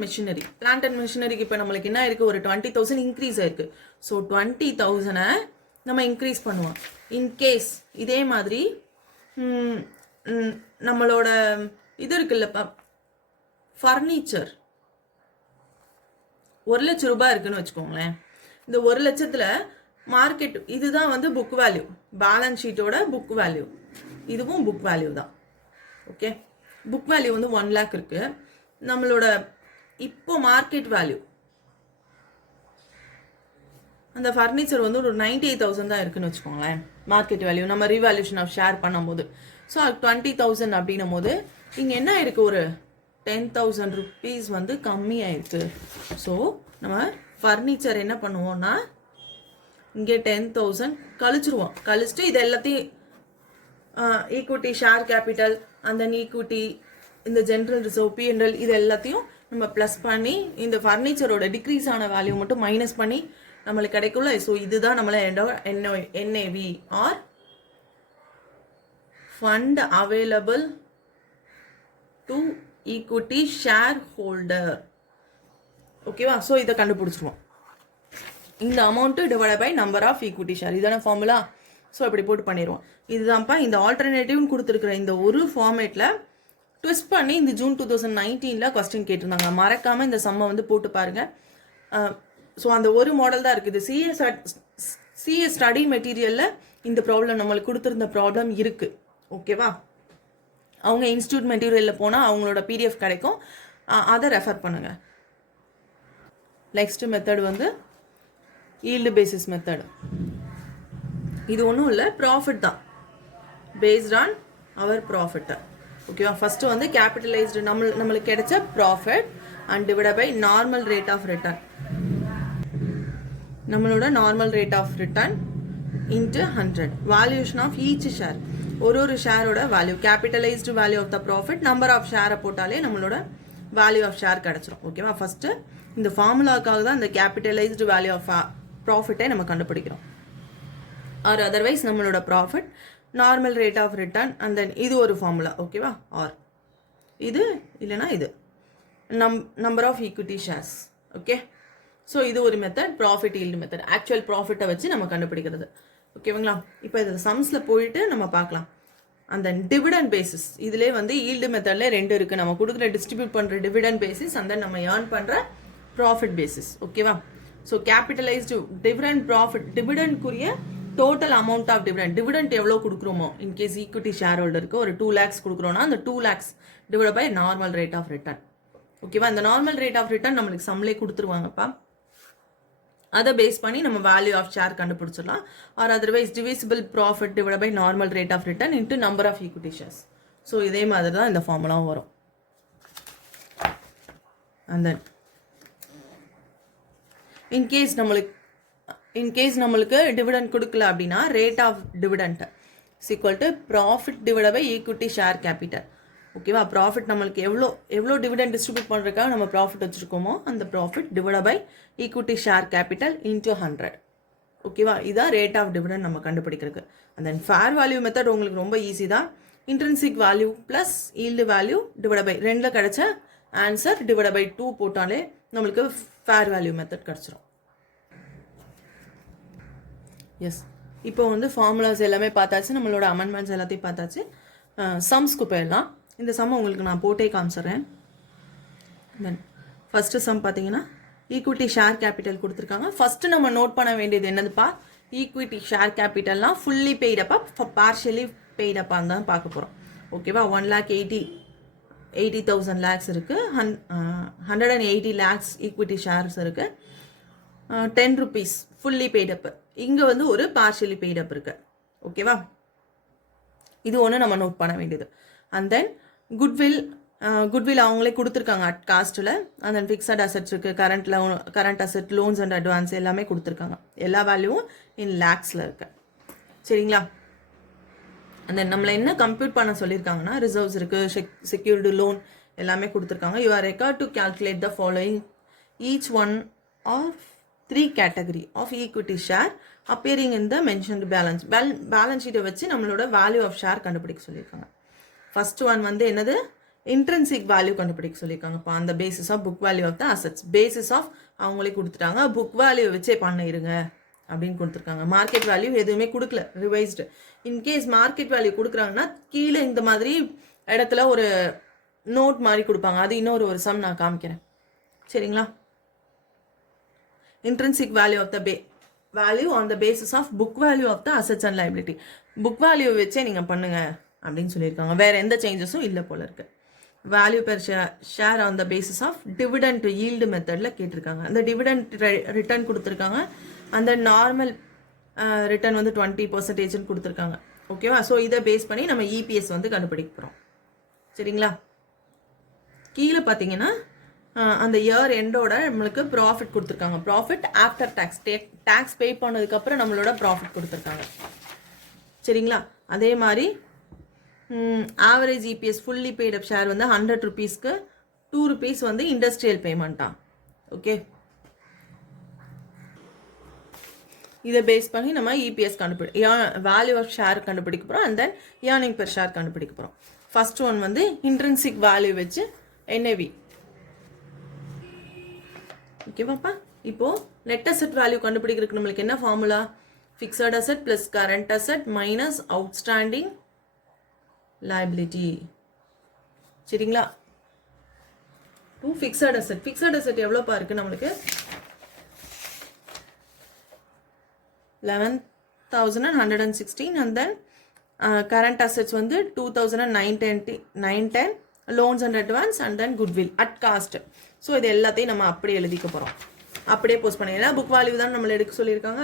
மிஷினரிக்கு இப்போ நம்மளுக்கு என்ன இருக்குது, ஒரு 20,000 இன்க்ரீஸ் ஆயிருக்கு. ஸோ 20,000 நம்ம இன்க்ரீஸ் பண்ணுவோம். இன்கேஸ் இதே மாதிரி நம்மளோட இது இருக்குல்லப்பா, ஃபர்னிச்சர் 1,00,000 ரூபாய் இருக்குன்னு வச்சுக்கோங்களேன். இந்த 1,00,000ல் மார்க்கெட் இதுதான் வந்து புக் வேல்யூ, பேலன்ஸ் ஷீட்டோட புக் வேல்யூ, இதுவும் புக் வேல்யூ தான். ஓகே, புக் வேல்யூ வந்து 1 lakh இருக்கு. நம்மளோட இப்போ மார்க்கெட் வேல்யூ அந்த ஃபர்னிச்சர் வந்து ஒரு 98,000 தான் இருக்குன்னு வச்சுக்கோங்களேன் மார்க்கெட் வேல்யூ, நம்ம ரீவேல்யூஷன் ஆஃப் ஷேர் பண்ணும்போது. ஸோ 20,000 அப்படின்னும் போது இங்கே என்ன இருக்குது, ஒரு 10,000 rupees வந்து கம்மியாயிருக்கு. ஸோ நம்ம ஃபர்னிச்சர் என்ன பண்ணுவோம்னா இங்கே 10,000 கழிச்சிருவோம். கழிச்சிட்டு இது எல்லாத்தையும் equity share capital and then equity இந்த ஜென்ரல் ரிசர்வ் P&L இது எல்லாத்தையும் நம்ம ப்ளஸ் பண்ணி இந்த ஃபர்னிச்சரோட டிக்ரீஸ் ஆன வேல்யூ மட்டும் மைனஸ் பண்ணி நம்மளுக்கு கிடைக்கும்ல. ஸோ இதுதான் நம்மள NAV or fund available to equity share holder. ஓகேவா, ஸோ இதை கண்டுபிடிச்சிருவோம். இந்த amount divide by number of equity share, இதான ஃபார்முலா. ஸோ அப்படி போட்டு பண்ணிடுவோம். இதுதான்ப்பா இந்த ஆல்டர்னேட்டிவ்னு கொடுத்துருக்குற இந்த ஒரு ஃபார்மேட்டில் ட்விஸ்ட் பண்ணி இந்த ஜூன் 2019 கொஸ்டின் கேட்டிருந்தாங்க. மறக்காமல் இந்த சம்மை வந்து போட்டு பாருங்கள். ஸோ அந்த ஒரு மாடல் தான் இருக்குது. சிஎஸ் ஸ்டடி மெட்டீரியலில் இந்த ப்ராப்ளம் நம்மளுக்கு கொடுத்துருந்த ப்ராப்ளம் இருக்குது. ஓகேவா, அவங்க இன்ஸ்டியூட் மெட்டீரியலில் போனால் அவங்களோட PDF கிடைக்கும், அதை ரெஃபர் பண்ணுங்கள். நெக்ஸ்ட் மெத்தட் வந்து ஈல்டு பேசிஸ் மெத்தட். இது ஒன்றும் இல்லை, ப்ராஃபிட் தான், பேஸ்ட் ஆன் அவர் ப்ராஃபிட். ஓகேவா, ஃபஸ்ட்டு வந்து கேபிட்டலைஸ்டு நம்மளுக்கு கிடைச்ச profit and divide by normal rate of return, நம்மளோட normal rate of return into 100 valuation of each share. ஒரு ஷேரோட value, capitalised value of the profit number of ஷேரை போட்டாலே நம்மளோட வேல்யூ ஆஃப் ஷேர் கிடச்சிரும். ஓகேவா, ஃபஸ்ட்டு இந்த ஃபார்முலாக்காக தான் இந்த கேபிட்டலைஸ்டு வேல்யூ ஆஃப் ப்ராஃபிட்டை நம்ம கண்டுபிடிக்கிறோம். ஆர் அதர்வைஸ் நம்மளோட profit normal rate of return and then இது ஒரு ஃபார்முலா. ஓகேவா, ஆர் இது இல்லைனா இது number of equity shares. Okay, so இது ஒரு method, profit yield method, actual ப்ராஃபிட்டை வச்சு நம்ம கண்டுபிடிக்கிறது. ஓகேங்களா, இப்போ இது சம்ஸில் போயிட்டு நம்ம பார்க்கலாம். அந்த டிவிடெண்ட் பேசிஸ் இதிலே வந்து ஈல்டு மெத்தடில் 2 இருக்குது. நம்ம கொடுக்குற டிஸ்ட்ரிபியூட் பண்ணுற டிவிடெண்ட் பேசிஸ் அண்ட் தென் நம்ம ஏர்ன் பண்ணுற ப்ராஃபிட் பேசிஸ். ஓகேவா, ஸோ கேபிட்டலைஸ்டு டிவிடெண்ட்குரிய டோட்டல் அமௌண்ட் ஆஃப் டிவிடெண்ட் எவ்வளோ கொடுக்குறோமோ, இன்கேஸ் ஈக்விட்டி ஷேர் ஹோல்டருக்கு ஒரு 2 lakhs கொடுக்குறோன்னா அந்த 2 lakhs divide by normal rate of return. ஓகேவா, இந்த நார்மல் ரேட் ஆஃப் ரிட்டர்ன் நம்மளுக்கு சம்லே கொடுத்துருவாங்கப்பா. அதை பேஸ் பண்ணி நம்ம வேல்யூ ஆஃப் ஷேர் கண்டுபிடிச்சிடலாம். Or otherwise divisible profit divide by normal rate of return into number of equity shares. So இதே மாதிரி தான் இந்த ஃபார்முலாவும் வரும். அண்ட் தென் இன்கேஸ் நம்மளுக்கு டிவிடெண்ட் கொடுக்கல அப்படின்னா rate of dividend equal to profit divide by equity share capital. ஓகேவா, ப்ராஃபிட் நம்மளுக்கு எவ்வளோ டிவிடெண்ட் டிஸ்ட்ரிபியூட் பண்ணுறதுக்காக நம்ம ப்ராஃபிட் வச்சுருக்கோமோ அந்த profit divide by equity share capital into 100. ஓகேவா, இதான் ரேட் ஆஃப் டிவிடெண்ட் நம்ம கண்டுபிடிக்கிறதுக்கு. And then fair value method உங்களுக்கு ரொம்ப ஈஸி தான். Intrinsic value plus yield value divide by 2 கிடைச்ச ஆன்சர் டிவைட் பை 2 போட்டாலே நம்மளுக்கு ஃபேர் வேல்யூ மெத்தட் கிடச்சிரும். எஸ், இப்போ வந்து ஃபார்முலாஸ் எல்லாமே பார்த்தாச்சு, நம்மளோட அமெண்ட்மெண்ட்ஸ் எல்லாத்தையும் பார்த்தாச்சு. சம்ஸ்க்கு போயிடலாம். இந்த சம்மை உங்களுக்கு நான் போட்டே காமிச்சிட்றேன். தென் ஃபஸ்ட்டு சம் பார்த்தீங்கன்னா ஈக்விட்டி ஷேர் கேபிட்டல் கொடுத்துருக்காங்க. ஃபஸ்ட்டு நம்ம நோட் பண்ண வேண்டியது என்னதுப்பா, ஈக்விட்டி ஷேர் கேபிட்டல்லாம் ஃபுல்லி பெய்டப்பா பார்ஷியலி பெய்டப்பான்னு தான் பார்க்க போகிறோம். ஓகேவா? 1,80,000 lakhs இருக்குது. 180 lakhs ஈக்விட்டி ஷேர்ஸ் இருக்குது. 10 rupees ஃபுல்லி பெய்டப்பு. இங்கே வந்து ஒரு பார்ஷியலி பெய்டப் இருக்குது. ஓகேவா? இது ஒன்று நம்ம நோட் பண்ண வேண்டியது. அண்ட் தென் குட்வில் அவங்களே கொடுத்துருக்காங்க அட் காஸ்ட்டில். அண்ட் தென் ஃபிக்ஸட் அசெட்ஸ் இருக்குது, current asset, loans and advance எல்லாமே கொடுத்துருக்காங்க. எல்லா வேல்யூவும் இன் லேக்ஸில் இருக்கு. சரிங்களா? அந்த நம்மளை என்ன கம்ப்யூட் பண்ண சொல்லியிருக்காங்கன்னா ரிசர்வ்ஸ் இருக்குது, செக்யூர்டு லோன் எல்லாமே கொடுத்துருக்காங்க. You are record to calculate the following each one of 3 category of equity share appearing in the mentioned balance ஷீட்டை வச்சு நம்மளோட வேல்யூ ஆஃப் ஷேர் கண்டுபிடிக்க சொல்லியிருக்காங்க. ஃபர்ஸ்ட் ஒன் வந்து என்னது, இன்ட்ரென்சிக் வேல்யூ கண்டுபிடிக்க சொல்லியிருக்காங்க. இப்போ அந்த basis of book value of the assets, basis of அவங்களே கொடுத்துட்டாங்க. புக் வேல்யூ வச்சே பண்ணிடுங்க அப்படின்னு கொடுத்துருக்காங்க. மார்க்கெட் வேல்யூ எதுவுமே கொடுக்கல, ரிவைஸ்டு. இன்கேஸ் மார்க்கெட் வேல்யூ கொடுக்குறாங்கன்னா கீழே இந்த மாதிரி இடத்துல ஒரு நோட் மாதிரி கொடுப்பாங்க. அது இன்னொரு சம் நான் காமிக்கிறேன். சரிங்களா? Intrinsic value of the value on the basis of book value of the assets and liability. Book value வச்சே நீங்கள் பண்ணுங்க அப்படின்னு சொல்லியிருக்காங்க. வேற எந்த சேஞ்சஸும் இல்லை போல இருக்கு. Value per share on the basis of dividend to yield மெத்தடில் கேட்டிருக்காங்க. அந்த டிவிடெண்ட் ரிட்டர்ன் கொடுத்துருக்காங்க. அந்த நார்மல் ரிட்டர்ன் வந்து 20% கொடுத்துருக்காங்க. ஓகேவா? ஸோ இதை பேஸ் பண்ணி நம்ம இபிஎஸ் வந்து கண்டுபிடிக்க போகிறோம். சரிங்களா? கீழே பார்த்தீங்கன்னா அந்த இயர் எண்டோட நம்மளுக்கு ப்ராஃபிட் கொடுத்துருக்காங்க. ப்ராஃபிட் ஆஃப்டர் டேக்ஸ் பே பண்ணதுக்கப்புறம் நம்மளோட ப்ராஃபிட் கொடுத்துருக்காங்க. சரிங்களா? அதே மாதிரி average EPS fully paid up share வந்து 100 rupeesக்கு 2 rupees வந்து இண்டஸ்ட்ரியல் பேமெண்ட்டா. ஓகே, இதை பேஸ் பண்ணி நம்ம இபிஎஸ் வேல்யூ ஆஃப் ஷேர் கண்டுபிடிக்க போகிறோம். And then earning per share கண்டுபிடிக்க போகிறோம். ஃபர்ஸ்ட் ஒன் வந்து இன்ட்ரென்சிக் வேல்யூ வச்சு என்ஏவி. ஓகேவாப்பா? இப்போது நெட் அசெட் வேல்யூ கண்டுபிடிக்கிறதுக்கு நம்மளுக்கு என்ன formula, fixed asset plus current asset minus outstanding liability. சரிங்களா? டூ ஃபிக்ஸட் அசெட் எவ்வளோப்பா இருக்குது நம்மளுக்கு, 11,116. அண்ட் தென் கரண்ட் அசெட்ஸ் வந்து 2,910 loans and advance and then goodwill at cost. So இது எல்லாத்தையும் நம்ம அப்படியே எழுதிக்க போகிறோம். அப்படியே போஸ்ட் பண்ணிடலாம். புக் வேல்யூ தான் நம்மளை எடுக்க சொல்லியிருக்காங்க.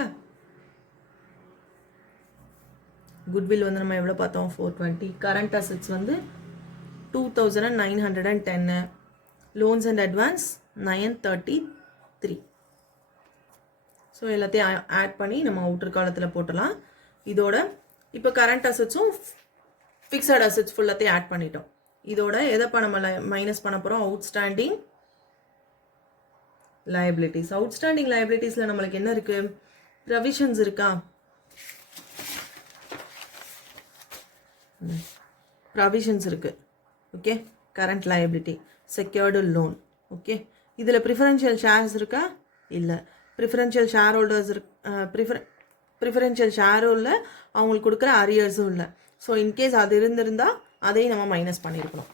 குட்வில் வந்து நம்ம எவ்வளோ பார்த்தோம், 420. கரண்ட் அசெட்ஸ் வந்து 2,910. Loans and advance 933. ஸோ எல்லாத்தையும் ஆட் பண்ணி நம்ம அவுட்டர் காலத்தில் போட்டலாம். இதோட இப்போ கரண்ட் அசெட்ஸும் ஃபிக்ஸட் அசெட்ஸ் ஃபுல்லாத்தையும் ஆட் பண்ணிட்டோம். இதோட எதை நம்ம மைனஸ் பண்ண போகிறோம், அவுட்ஸ்டாண்டிங் liabilities. அவுட்ஸ்டாண்டிங் liabilitiesல நம்மளுக்கு என்ன இருக்கு, ப்ரொவிஷன்ஸ் இருக்கா, ப்ரொவிஷன்ஸ் இருக்கு. Okay, current liability, secured loan. Okay, இதில் ப்ரிஃபரன்ஷியல் ஷேர்ஸ் இருக்கா, இல்லை. ப்ரிஃபரன்ஷியல் ஷேர் ஹோல்டர்ஸ் ப்ரிஃபரன்ஷியல் ஷேரும் இல்லை, அவங்களுக்கு கொடுக்குற அரியர்ஸும் இல்லை. ஸோ இன்கேஸ் அது இருந்திருந்தால் அதையும் நம்ம மைனஸ் பண்ணியிருக்கணும்.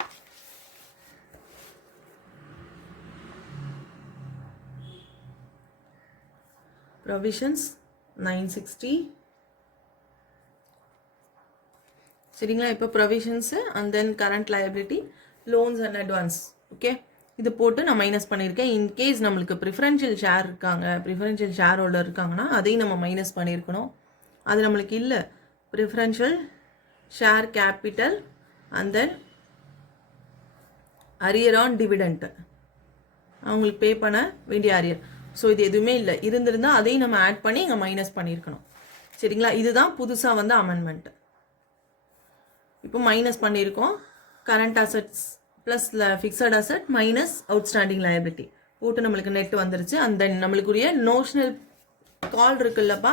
ப்ரொவிஷன்ஸ் 960. சரிங்களா? இப்போ provisions and then current liability, loans and advance. Okay, இது போட்டு நான் மைனஸ் பண்ணியிருக்கேன். இன்கேஸ் நம்மளுக்கு ப்ரிஃபரன்ஷியல் ஷேர் இருக்காங்க, ப்ரிஃபரன்ஷியல் ஷேர் ஹோல்டர் இருக்காங்கன்னா அதையும் நம்ம மைனஸ் பண்ணியிருக்கணும். அது நம்மளுக்கு இல்லை. Preferential share capital and then arrear on dividend, அவங்களுக்கு பே பண்ண வேண்டிய அரியர். ஸோ இது எதுவுமே இல்லை. இருந்திருந்தால் அதையும் நம்ம ஆட் பண்ணி இங்கே மைனஸ் பண்ணியிருக்கணும். சரிங்களா? இதுதான் புதுசாக வந்து அமெண்ட்மெண்ட். இப்போ மைனஸ் பண்ணியிருக்கோம். Current assets plus fixed asset minus outstanding liability போட்டு நம்மளுக்கு நெட் வந்துருச்சு. அண்ட் தென் நம்மளுக்குரிய நோஷனல் கால் இருக்குல்லப்பா,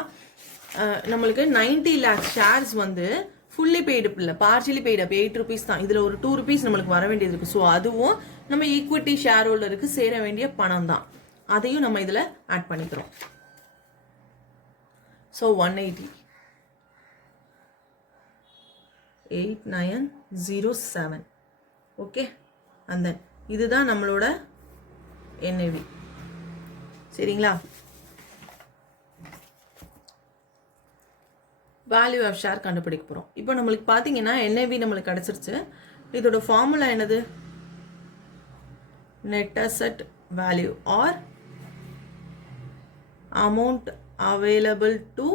நம்மளுக்கு 90 lakh ஷேர்ஸ் வந்து ஃபுல்லி பெய்டு இல்லை, பார்ஷியலி பெய்டு அப் 8 rupees தான். இதில் ஒரு 2 rupees நம்மளுக்கு வர வேண்டியது இருக்குது. ஸோ அதுவும் நம்ம ஈக்விட்டி ஷேர் ஹோல்டருக்கு சேர வேண்டிய பணம் தான். அதையும் நம்ம இதில் ஆட் பண்ணிக்கிறோம். ஸோ 180. 8907. ஓகே, அந்த இதுதான் நம்மளோட NAV. சரிங்களா? வேல்யூ ஆஃப் ஷேர் கண்டுபிடிக்க போகிறோம். இப்போ நம்மளுக்கு பார்த்தீங்கன்னா NAV நம்மளுக்கு கிடச்சிருச்சு. இதோட ஃபார்முலா என்னது? Net asset value or amount available to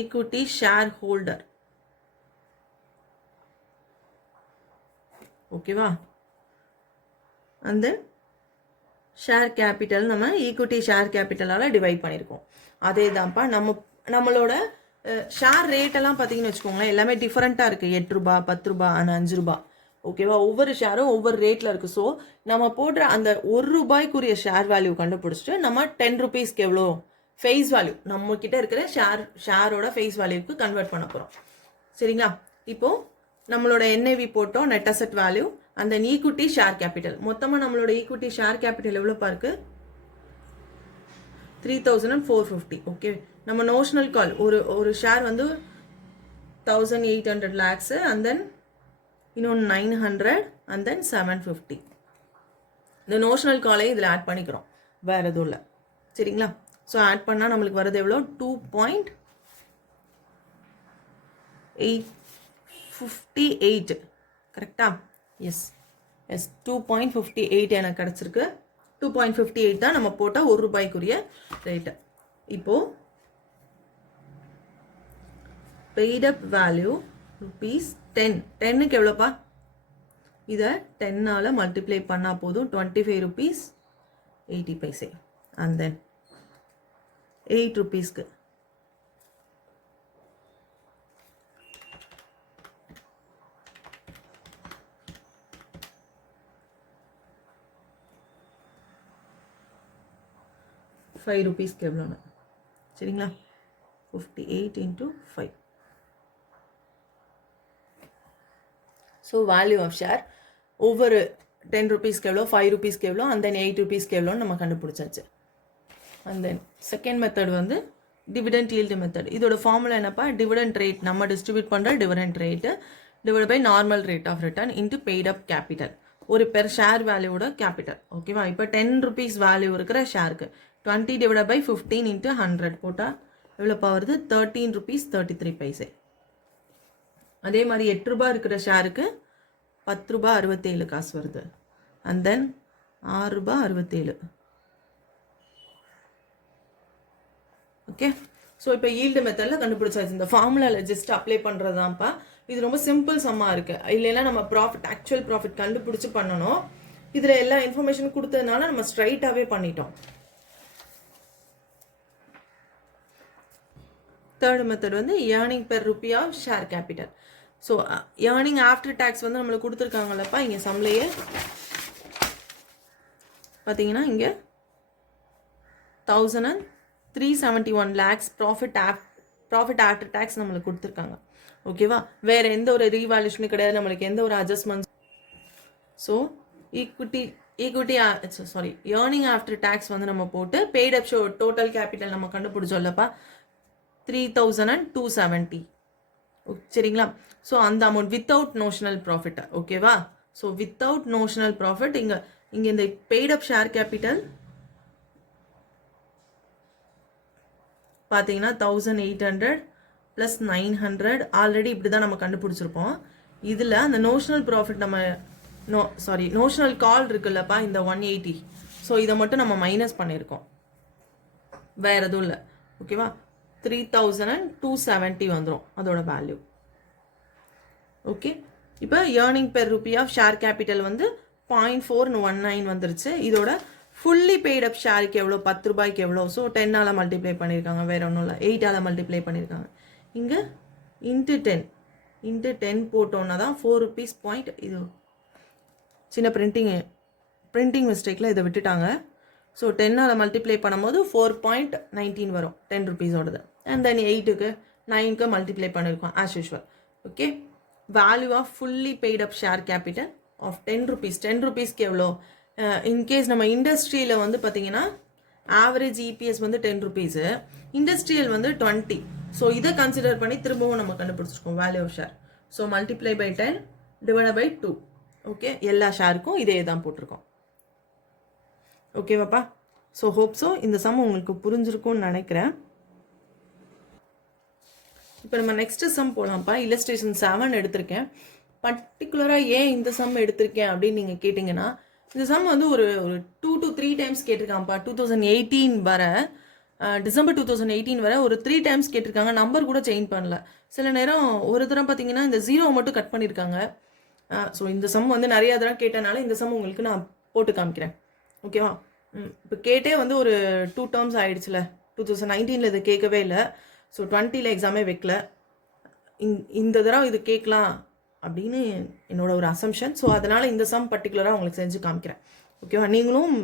equity share holder. ஓகேவா? அந்த ஷேர் கேபிட்டல் நம்ம ஈக்விட்டி ஷேர் கேபிட்டலால் டிவைட் பண்ணியிருக்கோம். அதே தான்ப்பா நம்மளோட ஷேர் ரேட்டெல்லாம் பார்த்தீங்கன்னு வச்சுக்கோங்களேன், எல்லாமே டிஃப்ரெண்ட்டாக இருக்குது. 8 ரூபா, 10 ரூபா, 5 ரூபா. ஓகேவா? ஒவ்வொரு ஷேரும் ஒவ்வொரு ரேட்டில் இருக்குது. ஸோ நம்ம போடுற அந்த 1 ரூபாய்க்குரிய ஷேர் வேல்யூ கண்டுபிடிச்சிட்டு நம்ம 10 ருபீஸ்க்கு எவ்வளோ ஃபேஸ் வேல்யூ நம்மக்கிட்ட இருக்கிற ஷேரோட ஃபேஸ் வேல்யூக்கு கன்வெர்ட் பண்ண போகிறோம். சரிங்களா? இப்போது நம்மளோட NAV போட்டோம், நெட் அசெட் வேல்யூ, அந்த ஈக்விட்டி ஷேர் கேபிட்டல். மொத்தமாக நம்மளோட ஈக்விட்டி ஷேர் கேபிட்டல் எவ்வளோப்பா இருக்குது? 3450. ஓகே, நம்ம நோஷனல் கால் ஒரு ஷேர் வந்து 1800 lakhs அண்ட் தென் இன்னொன்று 900 அண்ட் தென் 750. இந்த நோஷனல் காலையும் இதில் ஆட் பண்ணிக்கிறோம், வேறு எதுவும் இல்லை. சரிங்களா? ஸோ ஆட் பண்ணால் நம்மளுக்கு வரது எவ்வளோ? 2.858. கரெக்டா? எஸ் 2.58 எனக்கு கிடச்சிருக்கு. 2.58 தான் நம்ம போட்டால் 1 ரூபாய்க்குரிய ரேட்டு. இப்போது பெய்ட் அப் வேல்யூ ₹10. 10க்கு எவ்வளோப்பா? இதை 10ஆல் மல்டிப்ளை பண்ணால் போதும், ₹25.80. அண்ட் தென் 8 rupeesக்கு ₹5 எவ்வளோன்னு. சரிங்களா? 58 into 5. So value of share ஒவ்வொரு 10 rupeesக்கு எவ்வளோ, 5 rupeesக்கு எவ்வளோ, அண்ட் தென் 8 rupeesக்கு எவ்வளோன்னு நம்ம கண்டுபிடிச்சாச்சு. அண்ட் தென் செகண்ட் மெத்தட் வந்து டிவிடெண்ட் ஈல்டு மெத்தட். இதோட ஃபார்முலா என்னப்பா? டிவிடெண்ட் ரேட், நம்ம டிஸ்ட்ரிபியூட் பண்ணுற dividend rate divide by normal rate of return into paid up capital, ஒரு பெர் ஷேர் வேல்யூவோட கேபிட்டல். ஓகேவா? இப்போ 10 rupees வேல்யூ இருக்கிற ஷேருக்கு 20 divided by 15 into 100 போட்டால் எவ்வளோப்பா வருது? ₹13.33. அதே மாதிரி 8 ரூபா இருக்கிற ஷேருக்கு ₹10.67 வருது. And then ₹6.67. ஓகே, ஸோ இப்போ ஈல்டு மெத்தடில் கண்டுபிடிச்சாச்சு. இந்த ஃபார்முலாவில் ஜஸ்ட் அப்ளை பண்ணுறது தான்ப்பா. இது ரொம்ப சிம்பிள் சம்மாக இருக்குது. இல்லைன்னா நம்ம ஆக்சுவல் ப்ராஃபிட் கண்டுபிடிச்சி பண்ணணும். இதில் எல்லா இன்ஃபர்மேஷன் கொடுத்ததுனால நம்ம ஸ்ட்ரைட்டாகவே பண்ணிட்டோம். தேர்ட் மெத்தட் வந்து earning per rupee of share capital. So earning after tax வந்து நம்மளுக்கு கொடுத்துருக்காங்கல்லப்பா இங்கே சம்லையே பார்த்தீங்கன்னா இங்கே 1371 lakhs ப்ராஃபிட் ஆஃப்டர் டேக்ஸ் நம்மளுக்கு கொடுத்துருக்காங்க. ஓகேவா? வேறு எந்த ஒரு ரீவால்யூஷனும் கிடையாது, நம்மளுக்கு எந்த ஒரு adjustments. So earning after tax வந்து நம்ம போட்டு பெய்ட் அப் டோட்டல் கேபிட்டல் நம்ம கண்டுபிடிச்சோம்லப்பா 3270. சரிங்களா? ஸோ அந்த அமௌண்ட் வித்தவுட் நோஷனல் ப்ராஃபிட். ஓகேவா? ஸோ வித்தவுட் நோஷனல் ப்ராஃபிட் இங்கே இந்த பெய்ட் அப் ஷேர் கேபிட்டல் பார்த்தீங்கன்னா 1800 + 900 ஆல்ரெடி இப்படி தான் நம்ம கண்டுபிடிச்சிருப்போம். இதில் அந்த நோஷனல் ப்ராஃபிட் நம்ம நோஷனல் கால் இருக்குல்லப்பா இந்த 180. ஸோ இதை மட்டும் நம்ம மைனஸ் பண்ணியிருக்கோம், வேறு எதுவும் இல்லை. ஓகேவா? 3270 வந்துடும் அதோட வேல்யூ. ஓகே, இப்போ earning per rupee of share capital வந்து 0.419 வந்துருச்சு. இதோட ஃபுல்லி பெய்ட் அப் ஷேருக்கு எவ்வளோ? 10 ரூபாய்க்கு எவ்வளோ? ஸோ 10ஆல் மல்டிப்ளை பண்ணியிருக்காங்க, வேறு ஒன்றும் இல்லை. 8ஆல் மல்டிப்ளை பண்ணியிருக்காங்க. இங்கே இன்ட்டு 10 போட்டோன்னா தான் ₹4. இது சின்ன பிரிண்டிங் மிஸ்டேக்கில் இதை விட்டுட்டாங்க. ஸோ 10ஆல் மல்டிப்ளை பண்ணும்போது 4.19 வரும் 10 rupeesோடது. அண்ட் தென் 8க்கு 9க்கு மல்டிப்ளை பண்ணியிருக்கோம் as usual. Okay, value of fully paid up share capital of 10 rupees. 10 rupeesக்கு எவ்வளோ? இன்கேஸ் நம்ம இண்டஸ்ட்ரியில் வந்து பார்த்தீங்கன்னா ஆவரேஜ் EPS வந்து 10 rupees, இண்டஸ்ட்ரியல் வந்து 20. ஸோ இதை கன்சிடர் பண்ணி திரும்பவும் நம்ம கண்டுபிடிச்சிருக்கோம் value of share. So multiply by 10 divide by 2. Okay, எல்லா ஷேருக்கும் இதே தான் போட்டிருக்கோம். ஓகேவாப்பா? ஸோ ஹோப் ஸோ இந்த சம் உங்களுக்கு புரிஞ்சிருக்கும்னு நினைக்கிறேன். இப்போ நம்ம நெக்ஸ்ட் சம் போகலாம்ப்பா. இல்லஸ்ட்ரேஷன் 7 எடுத்திருக்கேன். பர்டிகுலராக ஏன் இந்த சம் எடுத்திருக்கேன் அப்படின்னு நீங்கள் கேட்டிங்கன்னா, இந்த சம் வந்து ஒரு 2 to 3 டைம்ஸ் கேட்டிருக்கான்ப்பா. 2018 வர டிசம்பர் 2018 வரை ஒரு 3 டைம்ஸ் கேட்டிருக்காங்க. நம்பர் கூட சேஞ்ச் பண்ணல. சில நேரம் ஒரு தரம் பார்த்தீங்கன்னா இந்த 0 மட்டும் கட் பண்ணியிருக்காங்க. ஸோ இந்த சம் வந்து நிறையா தரம் கேட்டனால இந்த சம் உங்களுக்கு நான் போட்டு காமிக்கிறேன். ஓகேவா? இப்போ கேட்டே வந்து ஒரு 2 டேர்ம்ஸ் ஆகிடுச்சுல. 2019 இது கேட்கவே இல்லை. ஸோ 20 எக்ஸாமே வைக்கல. இந்த தடவை இது கேட்கலாம் அப்படின்னு என்னோட ஒரு அசம்ஷன். ஸோ அதனால் இந்த சம் பர்டிகுலராக உங்களுக்கு செஞ்சு காமிக்கிறேன். ஓகேவா? நீங்களும்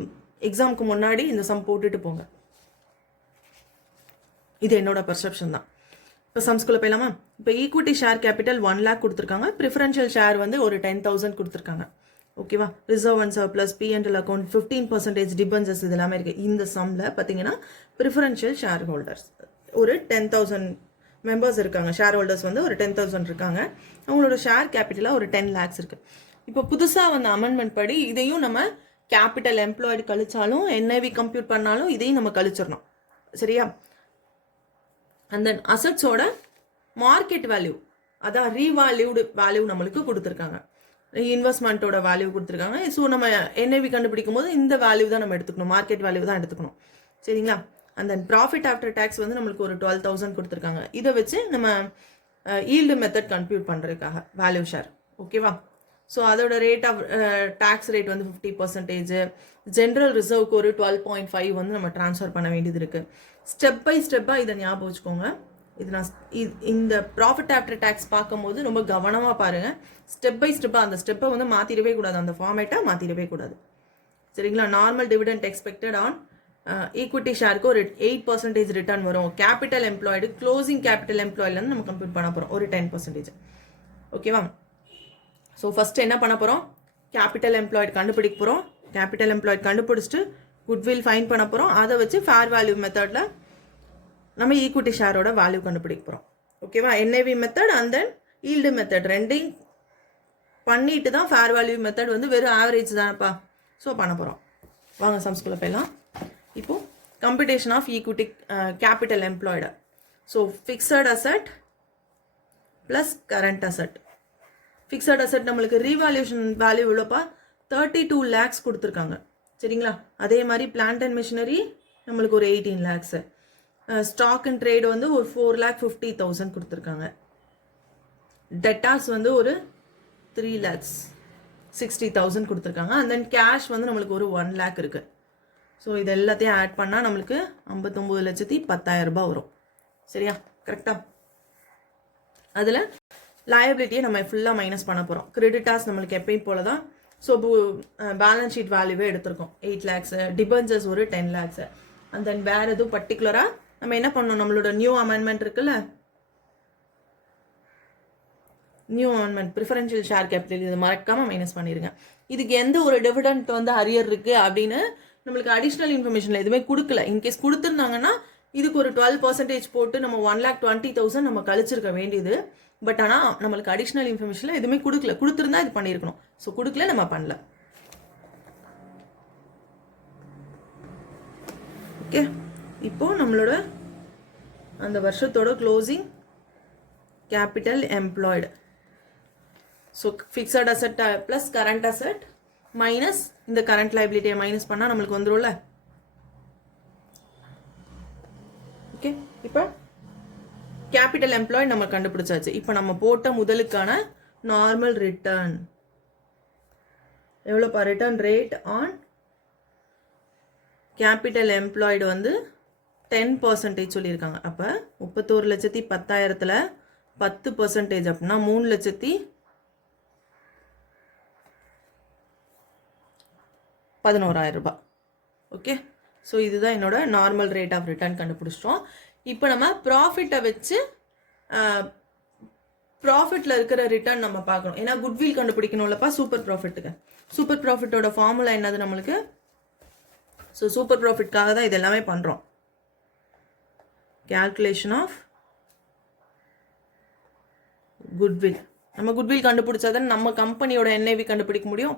எக்ஸாமுக்கு முன்னாடி இந்த சம் போட்டுட்டு போங்க. இது என்னோட பர்செப்ஷன் தான். இப்போ சம்ஸ்குள்ளே போயிடலாமா? இப்போ ஈக்விட்டி ஷேர் கேபிட்டல் 1 lakh கொடுத்துருக்காங்க. ப்ரிஃபரன்ஷியல் ஷேர் வந்து ஒரு 10,000 கொடுத்துருக்காங்க. ஓகேவா? Reserve and surplus, P&L account, 15% டிபென்சர்ஸ் இது எல்லாமே இருக்குது. இந்த சம்மில் பார்த்தீங்கன்னா ப்ரிஃபரன்ஷியல் ஷேர் ஹோல்டர்ஸ் ஒரு 10,000 மெம்பர்ஸ் இருக்காங்க. ஷேர் ஹோல்டர்ஸ் வந்து ஒரு 10,000 இருக்காங்க. அவங்களோட ஷேர் கேபிட்டலாக ஒரு 10 lakhs இருக்குது. இப்போ புதுசாக வந்த அமெண்ட்மெண்ட் படி இதையும் நம்ம கேபிட்டல் எம்ப்ளாய்டு கழிச்சாலும் NAV கம்ப்யூட் பண்ணாலும் இதையும் நம்ம கழிச்சிடணும். சரியா? அண்ட் தென் அசட்ஸோட மார்க்கெட் வேல்யூ, அதான் ரீவேல்யூடு வேல்யூ நம்மளுக்கு கொடுத்துருக்காங்க. இன்வெஸ்ட்மெண்ட்டோட வேல்யூ கொடுத்துருக்காங்க. ஸோ நம்ம NAV கண்டுபிடிக்கும் போது இந்த வேல்யூ தான் நம்ம எடுத்துக்கணும், மார்க்கெட் வேல்யூ தான் எடுத்துக்கணும். சரிங்களா? And then profit after tax வந்து நம்மளுக்கு ஒரு 12,000 கொடுத்துருக்காங்க. இதை வச்சு நம்ம ஈல்டு மெத்தட் கம்ப்யூட் பண்ணுறதுக்காக வேல்யூ ஷேர். ஓகேவா? ஸோ அதோட ரேட் ஆஃப் டேக்ஸ் ரேட் வந்து 50%. ஜென்ரல் ரிசர்வ்க்கு ஒரு 12.5 வந்து நம்ம ட்ரான்ஸ்ஃபர் பண்ண வேண்டியது இருக்குது. ஸ்டெப் பை ஸ்டெப்பாக இதை ஞாபகம் வச்சுக்கோங்க. இது நான் இந்த ப்ராஃபிட் ஆஃப்டர் டேக்ஸ் பார்க்கும்போது ரொம்ப கவனமாக பாருங்கள். ஸ்டெப் பை ஸ்டெப்பாக அந்த ஸ்டெப்பை வந்து மாற்றிடவே கூடாது, அந்த ஃபார்மேட்டை மாற்றிடவே கூடாது. சரிங்களா? Normal dividend expected on equity ஷேருக்கு ஒரு 8% ரிட்டர்ன் வரும். கேபிட்டல் எம்ப்ளாய்டு க்ளோசிங் கேபிட்டல் எம்ப்ளாய்லேருந்து நம்ம கம்ப்யூட் பண்ண போகிறோம் ஒரு 10%. ஓகேவா? ஸோ ஃபஸ்ட்டு என்ன பண்ண போகிறோம்? கேபிட்டல் எம்ப்ளாய்டு கண்டுபிடிக்க போகிறோம். கேபிட்டல் எம்ப்ளாய்டு கண்டுபிடிச்சிட்டு குட்வில் ஃபைன் பண்ண போகிறோம். அதை வச்சு ஃபேர் வேல்யூ மெத்தடில் நம்ம ஈக்விட்டி ஷேரோட வேல்யூ கண்டுபிடிக்க போகிறோம். ஓகேவா? NAV method and then yield method ரெண்டையும் பண்ணிட்டு தான் ஃபேர் வேல்யூ மெத்தட் வந்து வெறும் ஆவரேஜ் தானப்பா. ஸோ பண்ண போகிறோம். வாங்க சம்ஸ்குள்ளே போயிடலாம். இப்போது computation of equity capital employed. So fixed asset plus current asset. Fixed asset நம்மளுக்கு ரீவால்யூஷன் வேல்யூ எவ்வளோப்பா? 32 lakhs கொடுத்துருக்காங்க. சரிங்களா? அதே மாதிரி பிளான்ட் அண்ட் மிஷினரி நம்மளுக்கு ஒரு 18 lakhs. ஸ்டாக் அண்ட் ட்ரேட் வந்து ஒரு 4,50,000 கொடுத்துருக்காங்க. டெட்டாஸ் வந்து ஒரு 3,60,000 கொடுத்துருக்காங்க. அண்ட் தென் கேஷ் வந்து நம்மளுக்கு ஒரு 1 lakh இருக்குது. ஸோ இது எல்லாத்தையும் ஆட் பண்ணால் நம்மளுக்கு 59,10,000 வரும். சரியா? கரெக்டாக? அதில் லயபிலிட்டியை நம்ம ஃபுல்லாக மைனஸ் பண்ண போகிறோம். கிரெடிட்டாஸ் நம்மளுக்கு எப்பயும் போல தான். ஸோ பேலன்ஸ் ஷீட் வேல்யூவே எடுத்திருக்கோம் 8 lakhs. டிபென்ச்சர்ஸ் ஒரு 10 lakhs. அண்ட் தென் வேறு எதுவும் பர்டிகுலராக நம்ம என்ன பண்ணோம்? நம்மளோட நியூ அமெண்ட்மெண்ட் இருக்குல்ல, new amendment preferential share capital, இது மறக்காமல் மைனஸ் பண்ணிடுங்க. இதுக்கு எந்த ஒரு டிவிடெண்ட் வந்து அரியர் இருக்குது அப்படின்னு நம்மளுக்கு அடிஷ்னல் இன்ஃபர்மேஷனில் எதுவுமே கொடுக்கல. இன்கேஸ் கொடுத்துருந்தாங்கன்னா இதுக்கு ஒரு 12% போட்டு நம்ம 1,20,000 நம்ம கழிச்சிருக்க வேண்டியது. பட் ஆனால் நம்மளுக்கு அடிஷ்னல் இன்ஃபர்மேஷனில் எதுவுமே கொடுக்கல. கொடுத்துருந்தா இது பண்ணியிருக்கணும். ஸோ கொடுக்கல, நம்ம பண்ணல. ஓகே, இப்போ நம்மளோட அந்த வருஷத்தோட closing capital employed. So fixed asset plus current asset minus இந்த கரண்ட் லைபிலிட்டியை மைனஸ் பண்ணால் நம்மளுக்கு வந்துடும்ல. ஓகே, இப்போ கேபிட்டல் எம்ப்ளாய்டு நம்ம கண்டுபிடிச்சாச்சு. இப்போ நம்ம போட்ட முதலுக்கான நார்மல் ரிட்டர்ன் எவ்வளோப்பா? Return rate on capital employed வந்து 10% சொல்லியிருக்காங்க. அப்போ 31,10,000ல் 10% அப்படின்னா 3,11,000 ஓகே, ஸோ இதுதான் என்னோட நார்மல் ரேட் ஆஃப் ரிட்டர்ன் கண்டுபிடிச்சிட்டோம். இப்போ நம்ம ப்ராஃபிட்டை வச்சு ப்ராஃபிட்டில் இருக்கிற ரிட்டர்ன் நம்ம பார்க்கணும். ஏன்னா குட்வில் கண்டுபிடிக்கணும்லப்பா சூப்பர் ப்ராஃபிட்டுக்கு. சூப்பர் ப்ராஃபிட்டோட ஃபார்முலா என்னது நம்மளுக்கு? ஸோ சூப்பர் ப்ராஃபிட்காக தான் இது எல்லாமே பண்ணுறோம். calculation of goodwill. நம்ம குட்வில் கண்டுபிடிச்சாதான் நம்ம கம்பெனியோட NAV கண்டுபிடிக்க முடியும்.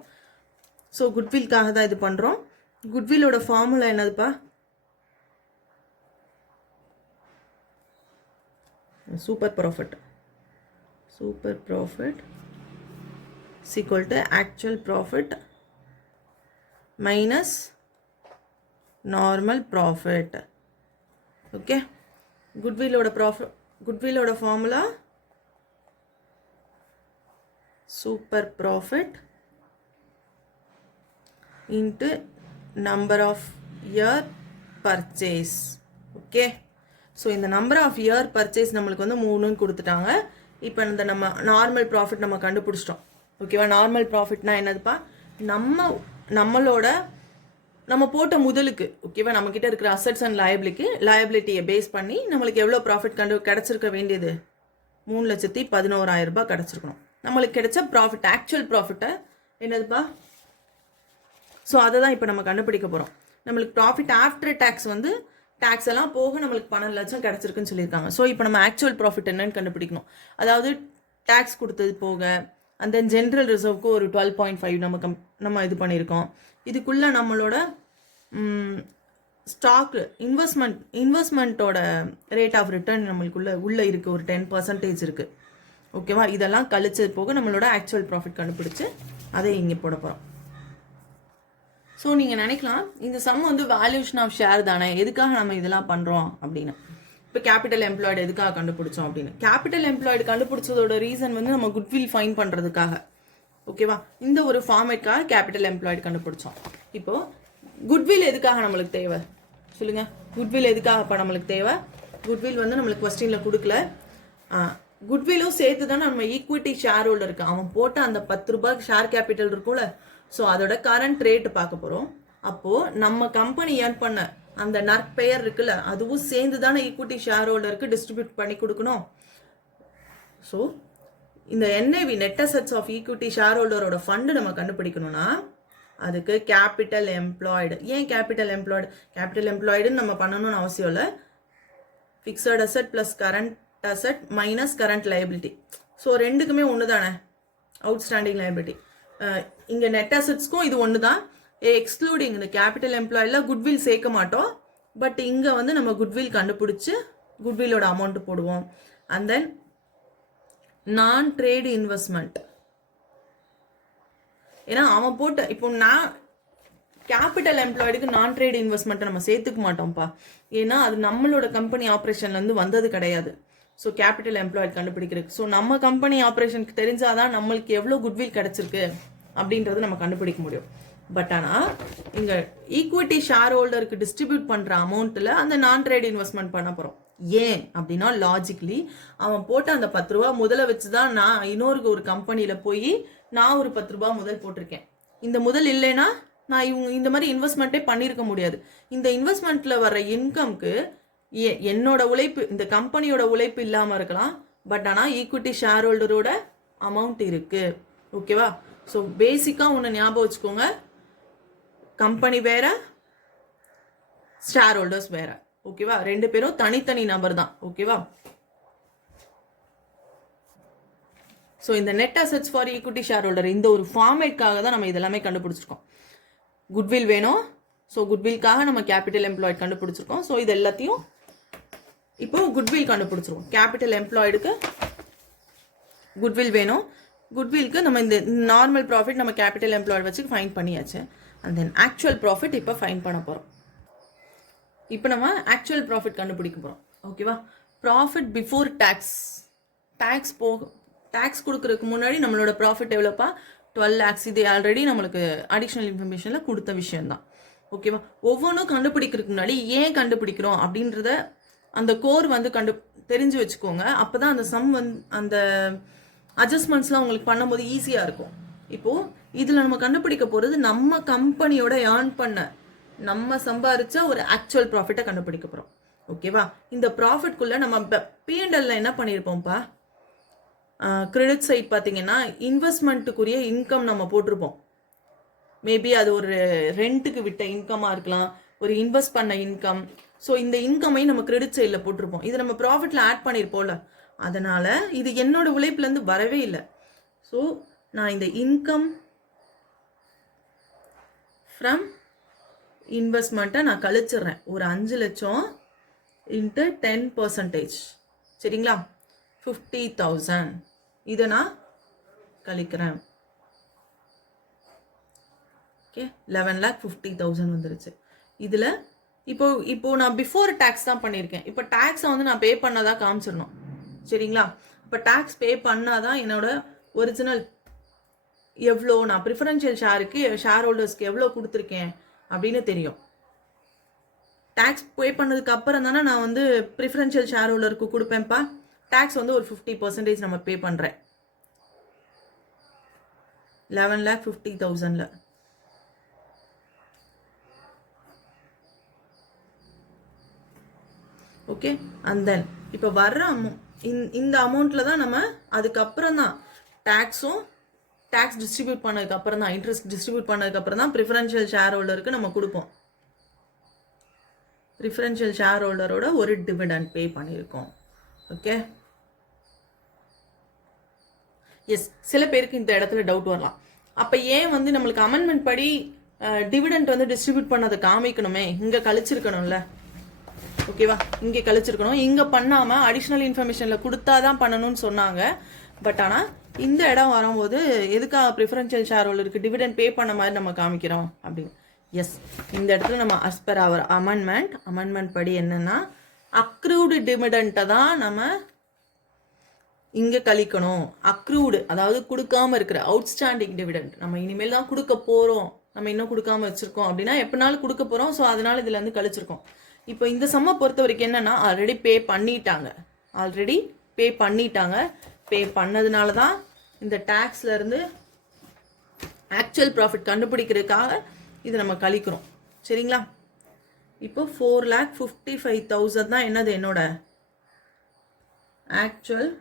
ஸோ குட்வில்காக தான் இது பண்ணுறோம். குட்விலோட ஃபார்முலா என்னதுப்பா? Super profit. Super profit is equal to actual profit minus normal profit. Okay, goodwill formula super profit into number of year purchase. Okay, so இந்த number of year purchase நம்மளுக்கு வந்து 3 கொடுத்துட்டாங்க. இப்போ இந்த நம்ம நார்மல் ப்ராஃபிட் நம்ம கண்டுபிடிச்சிட்டோம். ஓகேவா? நார்மல் ப்ராஃபிட்னா என்னதுப்பா? நம்மளோட நம்ம போட்ட முதலுக்கு, ஓகேவா, நம்மக்கிட்ட இருக்கிற அசட்ஸ் அண்ட் லயபிலிட்டியை பேஸ் பண்ணி நம்மளுக்கு எவ்வளோ ப்ராஃபிட் கிடச்சிருக்க வேண்டியது? 3,11,000 ரூபாய் கிடச்சிருக்கணும். நம்மளுக்கு கிடைச்ச ப்ராஃபிட், ஆக்சுவல் ப்ராஃபிட்டை என்னதுப்பா? ஸோ அதை தான் இப்போ நம்ம கண்டுபிடிக்க போகிறோம். நம்மளுக்கு ப்ராஃபிட் ஆஃப்டர் டேக்ஸ் வந்து டேக்ஸ் எல்லாம் போக நம்மளுக்கு 12 லட்சம் கிடச்சிருக்குன்னு சொல்லியிருக்காங்க. ஸோ இப்போ நம்ம ஆக்சுவல் ப்ராஃபிட் என்னன்னு கண்டுபிடிக்கணும். அதாவது டேக்ஸ் கொடுத்தது போக அந்த ஜென்ரல் ரிசர்வ்க்கு ஒரு 12.5 நம்ம இது பண்ணியிருக்கோம். இதுக்குள்ளே நம்மளோட ஸ்டாக்கு இன்வெஸ்ட்மெண்ட்டோட ரேட் ஆஃப் ரிட்டர்ன் நம்மளுக்குள்ளே இருக்குது, ஒரு 10% இருக்குது. ஓகேவா? இதெல்லாம் கழிச்சது போக நம்மளோட ஆக்சுவல் ப்ராஃபிட் கண்டுபிடிச்சு அதை இங்கே போட போகிறோம். ஸோ நீங்கள் நினைக்கலாம், இந்த சம் வந்து வேல்யூஷன் ஆஃப் ஷேர் தானே, எதுக்காக நம்ம இதெல்லாம் பண்ணுறோம் அப்படின்னு. இப்போ கேபிட்டல் எம்ப்ளாய்டு எதுக்காக கண்டுபிடிச்சோம் அப்படின்னு. கேபிட்டல் எம்ப்ளாய்டு கண்டுபிடிச்சதோட ரீசன் வந்து நம்ம குட்வில் ஃபைன் பண்ணுறதுக்காக. ஓகேவா? இந்த ஒரு ஃபார்மேட்காக கேபிட்டல் எம்ப்ளாய்டு கண்டுபிடிச்சோம். இப்போது குட்வில் எதுக்காக நம்மளுக்கு தேவை சொல்லுங்கள்? குட்வில் எதுக்காக இப்போ நம்மளுக்கு தேவை? குட்வில் வந்து நம்மளுக்கு கொஸ்டினில் கொடுக்கல. குட்விலும் சேர்த்து தான் நம்ம ஈக்விட்டி ஷேர் ஹோல்டருக்கு அவன் போட்ட அந்த 10 ரூபாய்க்கு ஷேர் கேபிட்டல் இருக்கும்ல, ஸோ அதோட கரண்ட் ரேட்டு பார்க்க போகிறோம். அப்போது நம்ம கம்பெனி ஏர்ன் பண்ண அந்த நற்பெயர் இருக்குல்ல, அதுவும் சேர்ந்து தானே ஈக்விட்டி ஷேர் ஹோல்டருக்கு டிஸ்ட்ரிபியூட் பண்ணி கொடுக்கணும். ஸோ இந்த NAV net assets of equity share ஹோல்டரோட ஃபண்டு நம்ம கண்டுபிடிக்கணும்னா அதுக்கு கேபிட்டல் எம்ப்ளாய்டு. ஏன் கேபிட்டல் எம்ப்ளாய்டுன்னு நம்ம பண்ணணும்னு அவசியம் இல்லை. Fixed asset plus current asset minus current liability. So ரெண்டுக்குமே ஒன்று தானே, அவுட்ஸ்டாண்டிங் லைபிலிட்டி. இங்கே நெட் அசெட்ஸ்க்கும் இது ஒன்று தான். எக்ஸ்க்ளூடிங் இந்த கேபிட்டல் எம்ப்ளாயில் குட்வில் சேர்க்க மாட்டோம். பட் இங்கே வந்து நம்ம குட்வில் கண்டுபிடிச்சி குட்விலோட அமௌண்ட்டு போடுவோம். அண்ட் தென் நான் ட்ரேட் இன்வெஸ்ட்மெண்ட். ஏன்னா அவன் போட்ட இப்போ நான் கேபிட்டல் எம்ப்ளாய்டுக்கு நான் ட்ரேட் இன்வெஸ்ட்மெண்ட்டை நம்ம சேர்த்துக்க மாட்டோம்ப்பா. ஏன்னா அது நம்மளோட கம்பெனி ஆப்ரேஷன்லேருந்து வந்தது கிடையாது. ஸோ கேபிட்டல் எம்ப்ளாய்டு கண்டுபிடிக்கிறதுக்கு ஸோ நம்ம கம்பெனி ஆப்ரேஷனுக்கு தெரிஞ்சாதான் நம்மளுக்கு எவ்வளோ குட்வில் கிடச்சிருக்கு அப்படின்றது நம்ம கண்டுபிடிக்க முடியும். பட் ஆனால் இங்கே ஈக்விட்டி ஷேர் ஹோல்டருக்கு டிஸ்ட்ரிபியூட் பண்ணுற அமௌண்ட்டில் அந்த நான் ட்ரேட் இன்வெஸ்ட்மெண்ட் பண்ண போகிறோம். ஏன் அப்படின்னா லாஜிக்லி அவன் போட்ட அந்த 10 ரூபா முதல்ல வச்சு தான் நான் ஒரு கம்பெனியில் போய் நான் ஒரு 10 ரூபா முதல் போட்டிருக்கேன். இந்த முதல் இல்லைன்னா நான் இந்த மாதிரி இன்வெஸ்ட்மெண்ட்டே பண்ணியிருக்க முடியாது. இந்த இன்வெஸ்ட்மெண்ட்டில் வர இன்கம்க்கு என்னோட உழைப்பு, இந்த கம்பெனியோட உழைப்பு இல்லாமல் இருக்கலாம். பட் ஆனால் ஈக்விட்டி ஷேர் ஹோல்டரோட அமௌண்ட் இருக்குது. ஓகேவா? ஸோ பேசிக்காக ஒன்று ஞாபகம் வச்சுக்கோங்க, கம்பெனி வேற, ஷேர் ஹோல்டர்ஸ் வேற. ஓகேவா? ரெண்டு பேரும் தனித்தனி நபர் தான். ஓகேவா? ஸோ இந்த net assets for equity share holder இந்த ஒரு ஃபார்மேட்காக தான் நம்ம இதெல்லாமே கண்டுபிடிச்சிருக்கோம். குட்வில் வேணும். ஸோ குட்வில்காக நம்ம கேபிட்டல் எம்ப்ளாய்டு கண்டுபிடிச்சிருக்கோம். ஸோ இது எல்லாத்தையும் இப்போ குட்வில் கண்டுபிடிச்சிருக்கோம். கேபிட்டல் எம்ப்ளாய்டுக்கு குட்வில் வேணும். குட்வில்க்கு நம்ம இந்த நார்மல் ப்ராஃபிட் நம்ம கேபிட்டல் எம்ப்ளாய்டு வச்சு ஃபைன் பண்ணியாச்சு. அண்ட் தென் ஆக்சுவல் ப்ராஃபிட் இப்போ ஃபைன் பண்ண போகிறோம். இப்போ நம்ம ஆக்சுவல் ப்ராஃபிட் கண்டுபிடிக்க போகிறோம். ஓகேவா? Profit before tax. டேக்ஸ் கொடுக்கறதுக்கு முன்னாடி நம்மளோட ப்ராஃபிட் எவ்வளோப்பா? 12 lakhs. இது ஆல்ரெடி நம்மளுக்கு அடிஷ்னல் இன்ஃபர்மேஷனில் கொடுத்த விஷயம்தான். ஓகேவா? ஒவ்வொன்றும் கண்டுபிடிக்கிறதுக்கு முன்னாடி ஏன் கண்டுபிடிக்கிறோம் அப்படின்றத அந்த கோர் வந்து தெரிஞ்சு வச்சுக்கோங்க. அப்போ தான் அந்த சம் அந்த அட்ஜஸ்ட்மெண்ட்ஸ்லாம் உங்களுக்கு பண்ணும்போது ஈஸியாக இருக்கும். இப்போது இதில் நம்ம கண்டுபிடிக்க போகிறது நம்ம கம்பெனியோட ஏர்ன் பண்ண நம்ம சம்பாதிச்ச ஒரு ஆக்சுவல் ப்ராஃபிட்டை கண்டுபிடிக்க போகிறோம். ஓகேவா? இந்த ப்ராஃபிட்குள்ளே நம்ம P&L என்ன பண்ணியிருப்போம்ப்பா? கிரெடிட் சைட் பார்த்தீங்கன்னா இன்வெஸ்ட்மெண்ட்டுக்குரிய இன்கம் நம்ம போட்டிருப்போம். மேபி அது ஒரு ரெண்ட்டுக்கு விட்ட இன்கமாக இருக்கலாம், ஒரு இன்வெஸ்ட் பண்ண இன்கம். ஸோ இந்த இன்கமையும் நம்ம கிரெடிட் சைடில் போட்டிருப்போம். இது நம்ம ப்ராஃபிட்டில் ஆட் பண்ணியிருப்போம்ல, அதனால் இது என்னோட உழைப்புலேருந்து வரவே இல்லை. ஸோ நான் இந்த இன்கம் ஃப்ரம் இன்வெஸ்ட்மெண்ட்டை நான் கழிச்சிடுறேன். ஒரு 5 லட்சம் இன்ட்டு 10%, சரிங்களா, 50,000 இதை நான் கழிக்கிறேன். ஓகே, 11,50,000 வந்துருச்சு. இதில் இப்போ நான் பிஃபோர் டேக்ஸ் தான் பண்ணியிருக்கேன். இப்போ டேக்ஸை வந்து நான் பே பண்ணாதான் காமிச்சிடணும், சரிங்களா. இப்போ டேக்ஸ் பே பண்ணாதான் என்னோட ஒரிஜினல் எவ்வளோ நான் ப்ரிஃபரன்ஷியல் ஷேர் ஹோல்டர்ஸ்க்கு எவ்வளோ கொடுத்துருக்கேன் அப்படின்னு தெரியும். டேக்ஸ் பே பண்ணதுக்கு அப்புறம் தானே நான் வந்து ப்ரிஃபரன்ஷியல் ஷேர் ஹோல்டருக்கு கொடுப்பேன்ப்பா. டேக்ஸ் வந்து ஒரு 50% நம்ம பே பண்ணுறேன் 11,50,000. ஓகே, அண்ட் தென் இப்போ வர்ற இந்த அமௌண்ட்டில் தான் நம்ம அதுக்கப்புறம் தான் டேக்ஸ் டிஸ்ட்ரிபியூட் பண்ணதுக்கப்புறம் தான், இன்ட்ரெஸ்ட் டிஸ்ட்ரிபியூட் பண்ணதுக்கப்புறம் தான் ப்ரிஃபரன்ஷியல் ஷேர் ஹோல்டருக்கு நம்ம கொடுப்போம். ப்ரிஃபரன்ஷியல் ஷேர் ஹோல்டரோட ஒரு டிவிடெண்ட் பே பண்ணியிருக்கோம். ஓகே, எஸ், சில பேருக்கு இந்த இடத்துல டவுட் வரலாம். அப்போ ஏன் வந்து நம்மளுக்கு அமெண்ட்மெண்ட் படி டிவிடெண்ட் வந்து டிஸ்ட்ரிபியூட் பண்ணதை காமிக்கணுமே, இங்கே கழிச்சிருக்கணும்ல, ஓகேவா, இங்கே கழிச்சிருக்கணும், இங்கே பண்ணாமல் அடிஷ்னல் இன்ஃபர்மேஷனில் கொடுத்தா தான் பண்ணணும்னு சொன்னாங்க. பட் ஆனால் இந்த இடம் வரும்போது எதுக்காக ப்ரிஃபரன்ஷியல் ஷேர் ஹோல்டருக்கு டிவிடெண்ட் பே பண்ண மாதிரி நம்ம காமிக்கிறோம் அப்படின்னு. எஸ், இந்த இடத்துல நம்ம அஸ் பர் அவர் அமெண்ட்மெண்ட் படி என்னன்னா அக்ரூடு டிவிடெண்ட்டை தான் நம்ம இங்கே கழிக்கணும். அக்ரூடு அதாவது கொடுக்காம இருக்கிற அவுட்ஸ்டாண்டிங் டிவிடெண்ட் நம்ம இனிமேல் தான் கொடுக்க போகிறோம், நம்ம இன்னும் கொடுக்காம வச்சுருக்கோம் அப்படின்னா எப்படினாலும் கொடுக்க போகிறோம். ஸோ அதனால் இதில் வந்து கழிச்சிருக்கோம். இப்போ இந்த சம்மை பொறுத்த வரைக்கும் என்னன்னா ஆல்ரெடி பே பண்ணிட்டாங்க. பே பண்ணதுனால தான் இந்த டேக்ஸ்லேருந்து ஆக்சுவல் ப்ராஃபிட் கண்டுபிடிக்கிறதுக்காக இது நம்ம கழிக்கிறோம், சரிங்களா. இப்போ 4,55,000 தான் என்னது என்னோட ஆக்சுவல்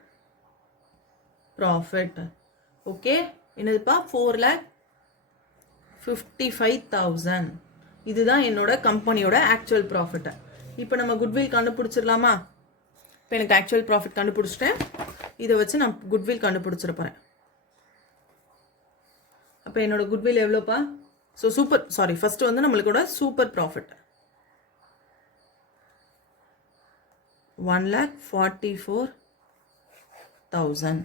ப்ராஃபிட். ஓகே, என்னதுப்பா 4,55,000 இதுதான் என்னோட கம்பெனியோட ஆக்சுவல் ப்ராஃபிட்டை. இப்போ நம்ம குட்வில் கண்டுபிடிச்சிடலாமா? இப்போ எனக்கு ஆக்சுவல் ப்ராஃபிட் கண்டுபிடிச்சிட்டேன். இதை வச்சு நான் குட்வில் கண்டுபிடிச்சிட போகிறேன். அப்போ என்னோட குட்வில் எவ்வளோப்பா? ஸோ ஃபஸ்ட்டு வந்து நம்மளுக்கோட சூப்பர் ப்ராஃபிட் 1,44,000,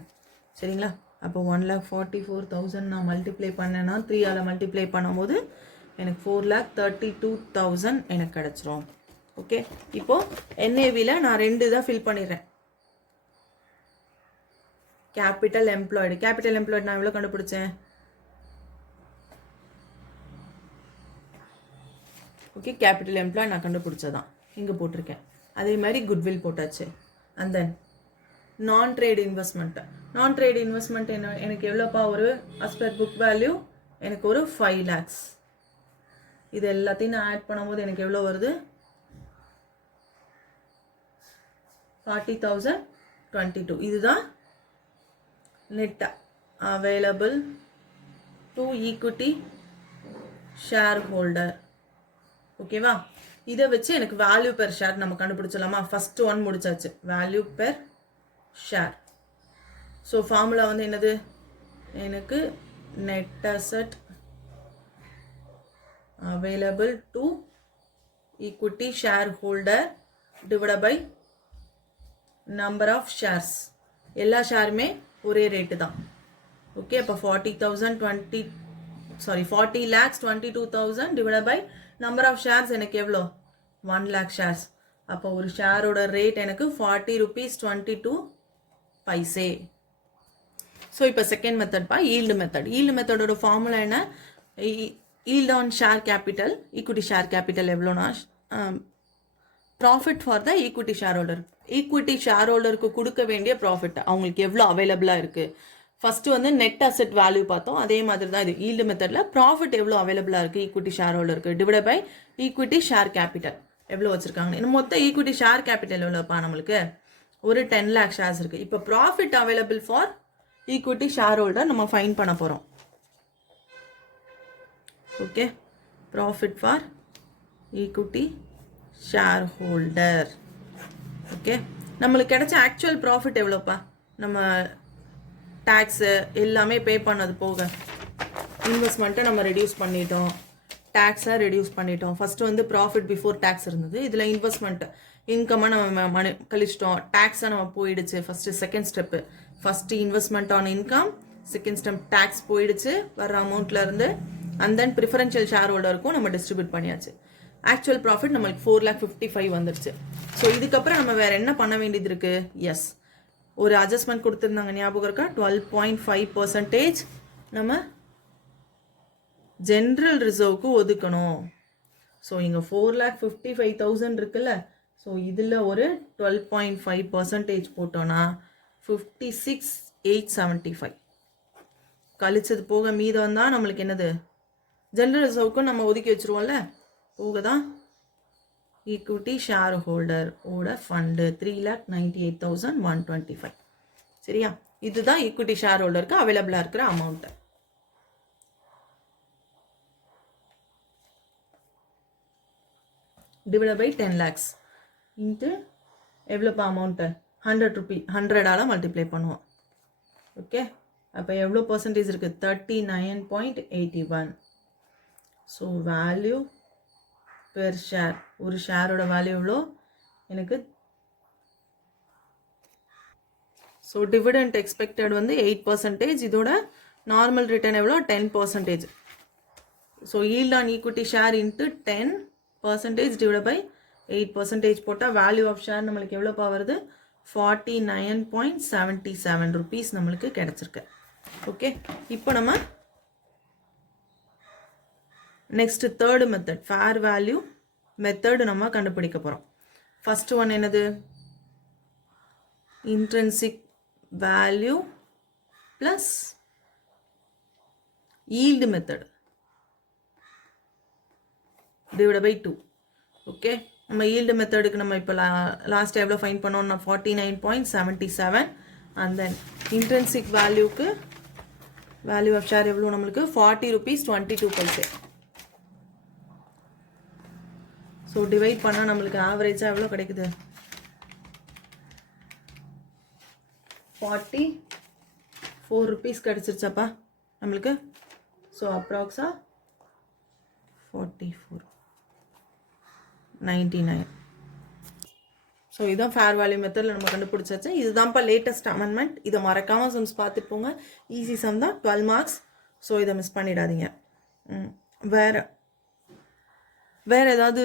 சரிங்களா. அப்போ 1,44,000 நான் மல்டிப்ளை பண்ணேன்னா 3ஆல் மல்டிப்ளை பண்ணும்போது எனக்கு 4,32,000 எனக்கு கிடச்சிரும். ஓகே, இப்போது என்ஏவியில் நான் 2 தான் ஃபில் பண்ணிடுறேன். கேபிட்டல் எம்ப்ளாய்டு நான் எவ்வளோ கண்டுபிடிச்சேன்? ஓகே, கேபிட்டல் எம்ப்ளாய்டு நான் கண்டுபிடிச்சதான் இங்கே போட்டிருக்கேன். அதே மாதிரி குட்வில் போட்டாச்சு. அண்ட் தென் நான் ட்ரேட் இன்வெஸ்ட்மெண்ட் என்ன எனக்கு எவ்வளோப்பா? ஒரு அஸ் பர் புக் வேல்யூ எனக்கு ஒரு 5 lakhs. இது எல்லாத்தையும் நான் ஆட் பண்ணும்போது எனக்கு எவ்வளோ வருது? 40,022. இதுதான் net available to equity share holder. ஓகேவா, இதை வச்சு எனக்கு வேல்யூ பெர் ஷேர் நம்ம கண்டுபிடிச்சலாமா? ஃபர்ஸ்ட் ஒன் முடிச்சாச்சு, value per share. So formula வந்து என்னது? எனக்கு net asset available to equity shareholder divided by number of shares. எல்லா ஷேருமே ஒரே ரேட்டு தான். ஓகே, அப்போ 40,22,000 divided by number of shares எனக்கு எவ்வளோ? 1 lakh shares. அப்போ ஒரு ஷேரோட ரேட் எனக்கு 40 rupees 22 paise. ஸோ இப்போ செகண்ட் மெத்தட்பா ஈல்டு மெத்தடோட ஃபார்முலா என்ன? yield on share capital, equity share capital எவ்வளோனா profit for the equity share ஹோல்டருக்கு கொடுக்க வேண்டிய ப்ராஃபிட் அவங்களுக்கு எவ்வளோ அவைலபிளாக இருக்குது. ஃபஸ்ட்டு வந்து நெட் அசெட் வேல்யூ பார்த்தோம், அதே மாதிரி தான் இது ஈல்டு மெத்தடில் ப்ராஃபிட் எவ்வளோ அவைலபிளாக இருக்குது ஈக்விட்டி ஷேர் ஹோல்டருக்கு divide by equity share capital எவ்வளோ வச்சுருக்காங்க. இன்னும் மொத்த ஈக்விட்டி ஷேர் கேபிட்டல் எவ்வளோப்பா? நம்மளுக்கு ஒரு 10 lakh ஷேர்ஸ் இருக்குது. இப்போ profit available for equity share holder நம்ம ஃபைன் பண்ண போகிறோம். Okay, profit for equity share holder. Okay, நம்மளுக்கு கிடைச்ச ஆக்சுவல் ப்ராஃபிட் எவ்வளோப்பா? நம்ம டேக்ஸு எல்லாமே பே பண்ணது போக இன்வெஸ்ட்மெண்ட்டை நம்ம ரெடியூஸ் பண்ணிட்டோம், டேக்ஸை ரெடியூஸ் பண்ணிட்டோம். ஃபஸ்ட்டு வந்து ப்ராஃபிட் பிஃபோர் டேக்ஸ் இருந்தது, இதில் இன்வெஸ்ட்மெண்ட் இன்கம்மை நம்ம கழிச்சிட்டோம், டேக்ஸாக நம்ம போயிடுச்சு. First second step, first investment on income, second step tax போயிடுச்சு வர அமௌண்ட்லேருந்து, அண்ட் தென் ப்ரிஃபரன்ஷியல் ஷேர் ஹோல்டருக்கும் நம்ம டிஸ்ட்ரிபியூட் பண்ணியாச்சு. ஆக்சுவல் ப்ராஃபிட் நம்மளுக்கு 4,55,000 வந்துடுச்சு. ஸோ இதுக்கப்புறம் நம்ம வேறு என்ன பண்ண வேண்டியது இருக்குது? எஸ், ஒரு அட்ஜஸ்ட்மெண்ட் கொடுத்துருந்தாங்க, ஞாபகம் இருக்கா? 12.5% நம்ம ஜென்ரல் ரிசர்வ்க்கு ஒதுக்கணும். ஸோ இங்கே 4,55,000 இருக்குல்ல, ஸோ இதில் ஒரு 12.5% போட்டோன்னா 56,875 கழிச்சது போக மீதம் தான் நம்மளுக்கு என்னது? ஜென்ரல் ரிசர்வுக்கும் நம்ம ஒதுக்கி வச்சுருவோம்ல, போக தான் ஈக்விட்டி ஷேர் ஹோல்டர் ஓட ஃபண்டு 3,98,125. சரியா? இதுதான் ஈக்விட்டி ஷேர் ஹோல்டருக்கு அவைலபிளாக இருக்கிற amount. Divide by 10 lakhs into எவ்வளோப்பா அமௌண்ட்டு? 100 ரூபி, 100ஆல் மல்டிப்ளை பண்ணுவோம். ஓகே, அப்போ எவ்வளோ பர்சன்டேஜ் இருக்குது? 39.81. ஸோ வேல்யூ பெர் ஷேர், ஒரு ஷேரோட வேல்யூ எவ்வளோ எனக்கு? ஸோ டிவிடெண்ட் எக்ஸ்பெக்டட் வந்து 8%, இதோட நார்மல் ரிட்டர்ன் எவ்வளோ? 10%. So yield on equity share into 10% divide by 8% போட்டால் வேல்யூ ஆஃப் ஷேர் நம்மளுக்கு எவ்வளோப்பா வருது? 49.77 rupees நம்மளுக்கு கிடச்சிருக்கு. ஓகே, இப்போ நம்ம next third method, fair value method நம்ம கண்டுபிடிக்க போகிறோம். ஃபர்ஸ்ட் ஒன் என்னது? Intrinsic value plus yield method divide by 2. Okay, நம்ம ஈல்டு மெத்தடுக்கு நம்ம இப்போ லாஸ்ட் எவ்வளோ ஃபைன் பண்ணோம்னா 49.77. அண்ட் தென் இன்ட்ரின்சிக் வேல்யூக்கு வேல்யூ ஆஃப் ஷேர் எவ்வளோ நம்மளுக்கு? 40 rupees 22 paise. ஸோ டிவைட் பண்ணால் நம்மளுக்கு ஆவரேஜாக எவ்வளோ கிடைக்குது? 44 rupees கிடச்சிருச்சாப்பா நம்மளுக்கு. ஸோ அப்ராக்ஸா 44.99. ஸோ இதுதான் ஃபேர் வேல்யூ மெத்தடில் நம்ம கண்டுபிடிச்சாச்சு. இதுதான்ப்பா லேட்டஸ்ட் அமெண்ட்மெண்ட். இதை மறக்காமல் சம்ஸ் பார்த்துட்டு போங்க. ஈஸி சம் தான், 12 marks. ஸோ இதை மிஸ் பண்ணிடாதீங்க. வேறு ஏதாவது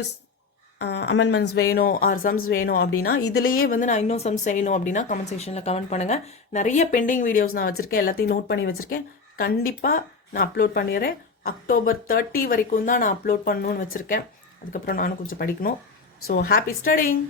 அமெண்ட்மெண்ட்ஸ் வேணும் ஆர் சம்ஸ் வேணும் அப்படின்னா, இதுலேயே வந்து நான் இன்னும் சம்ஸ் செய்யணும் அப்படின்னா கமெண்ட் செக்ஷனில் கமெண்ட் பண்ணுங்கள். நிறைய பெண்டிங் வீடியோஸ் நான் வச்சுருக்கேன், எல்லாத்தையும் நோட் பண்ணி வச்சுருக்கேன். கண்டிப்பாக நான் அப்லோட் பண்ணிடுறேன். October 30 வரைக்கும் தான் நான் அப்லோட் பண்ணணும்னு வச்சுருக்கேன். அதுக்கப்புறம் நானும் கொஞ்சம் படிக்கணும். So happy studying.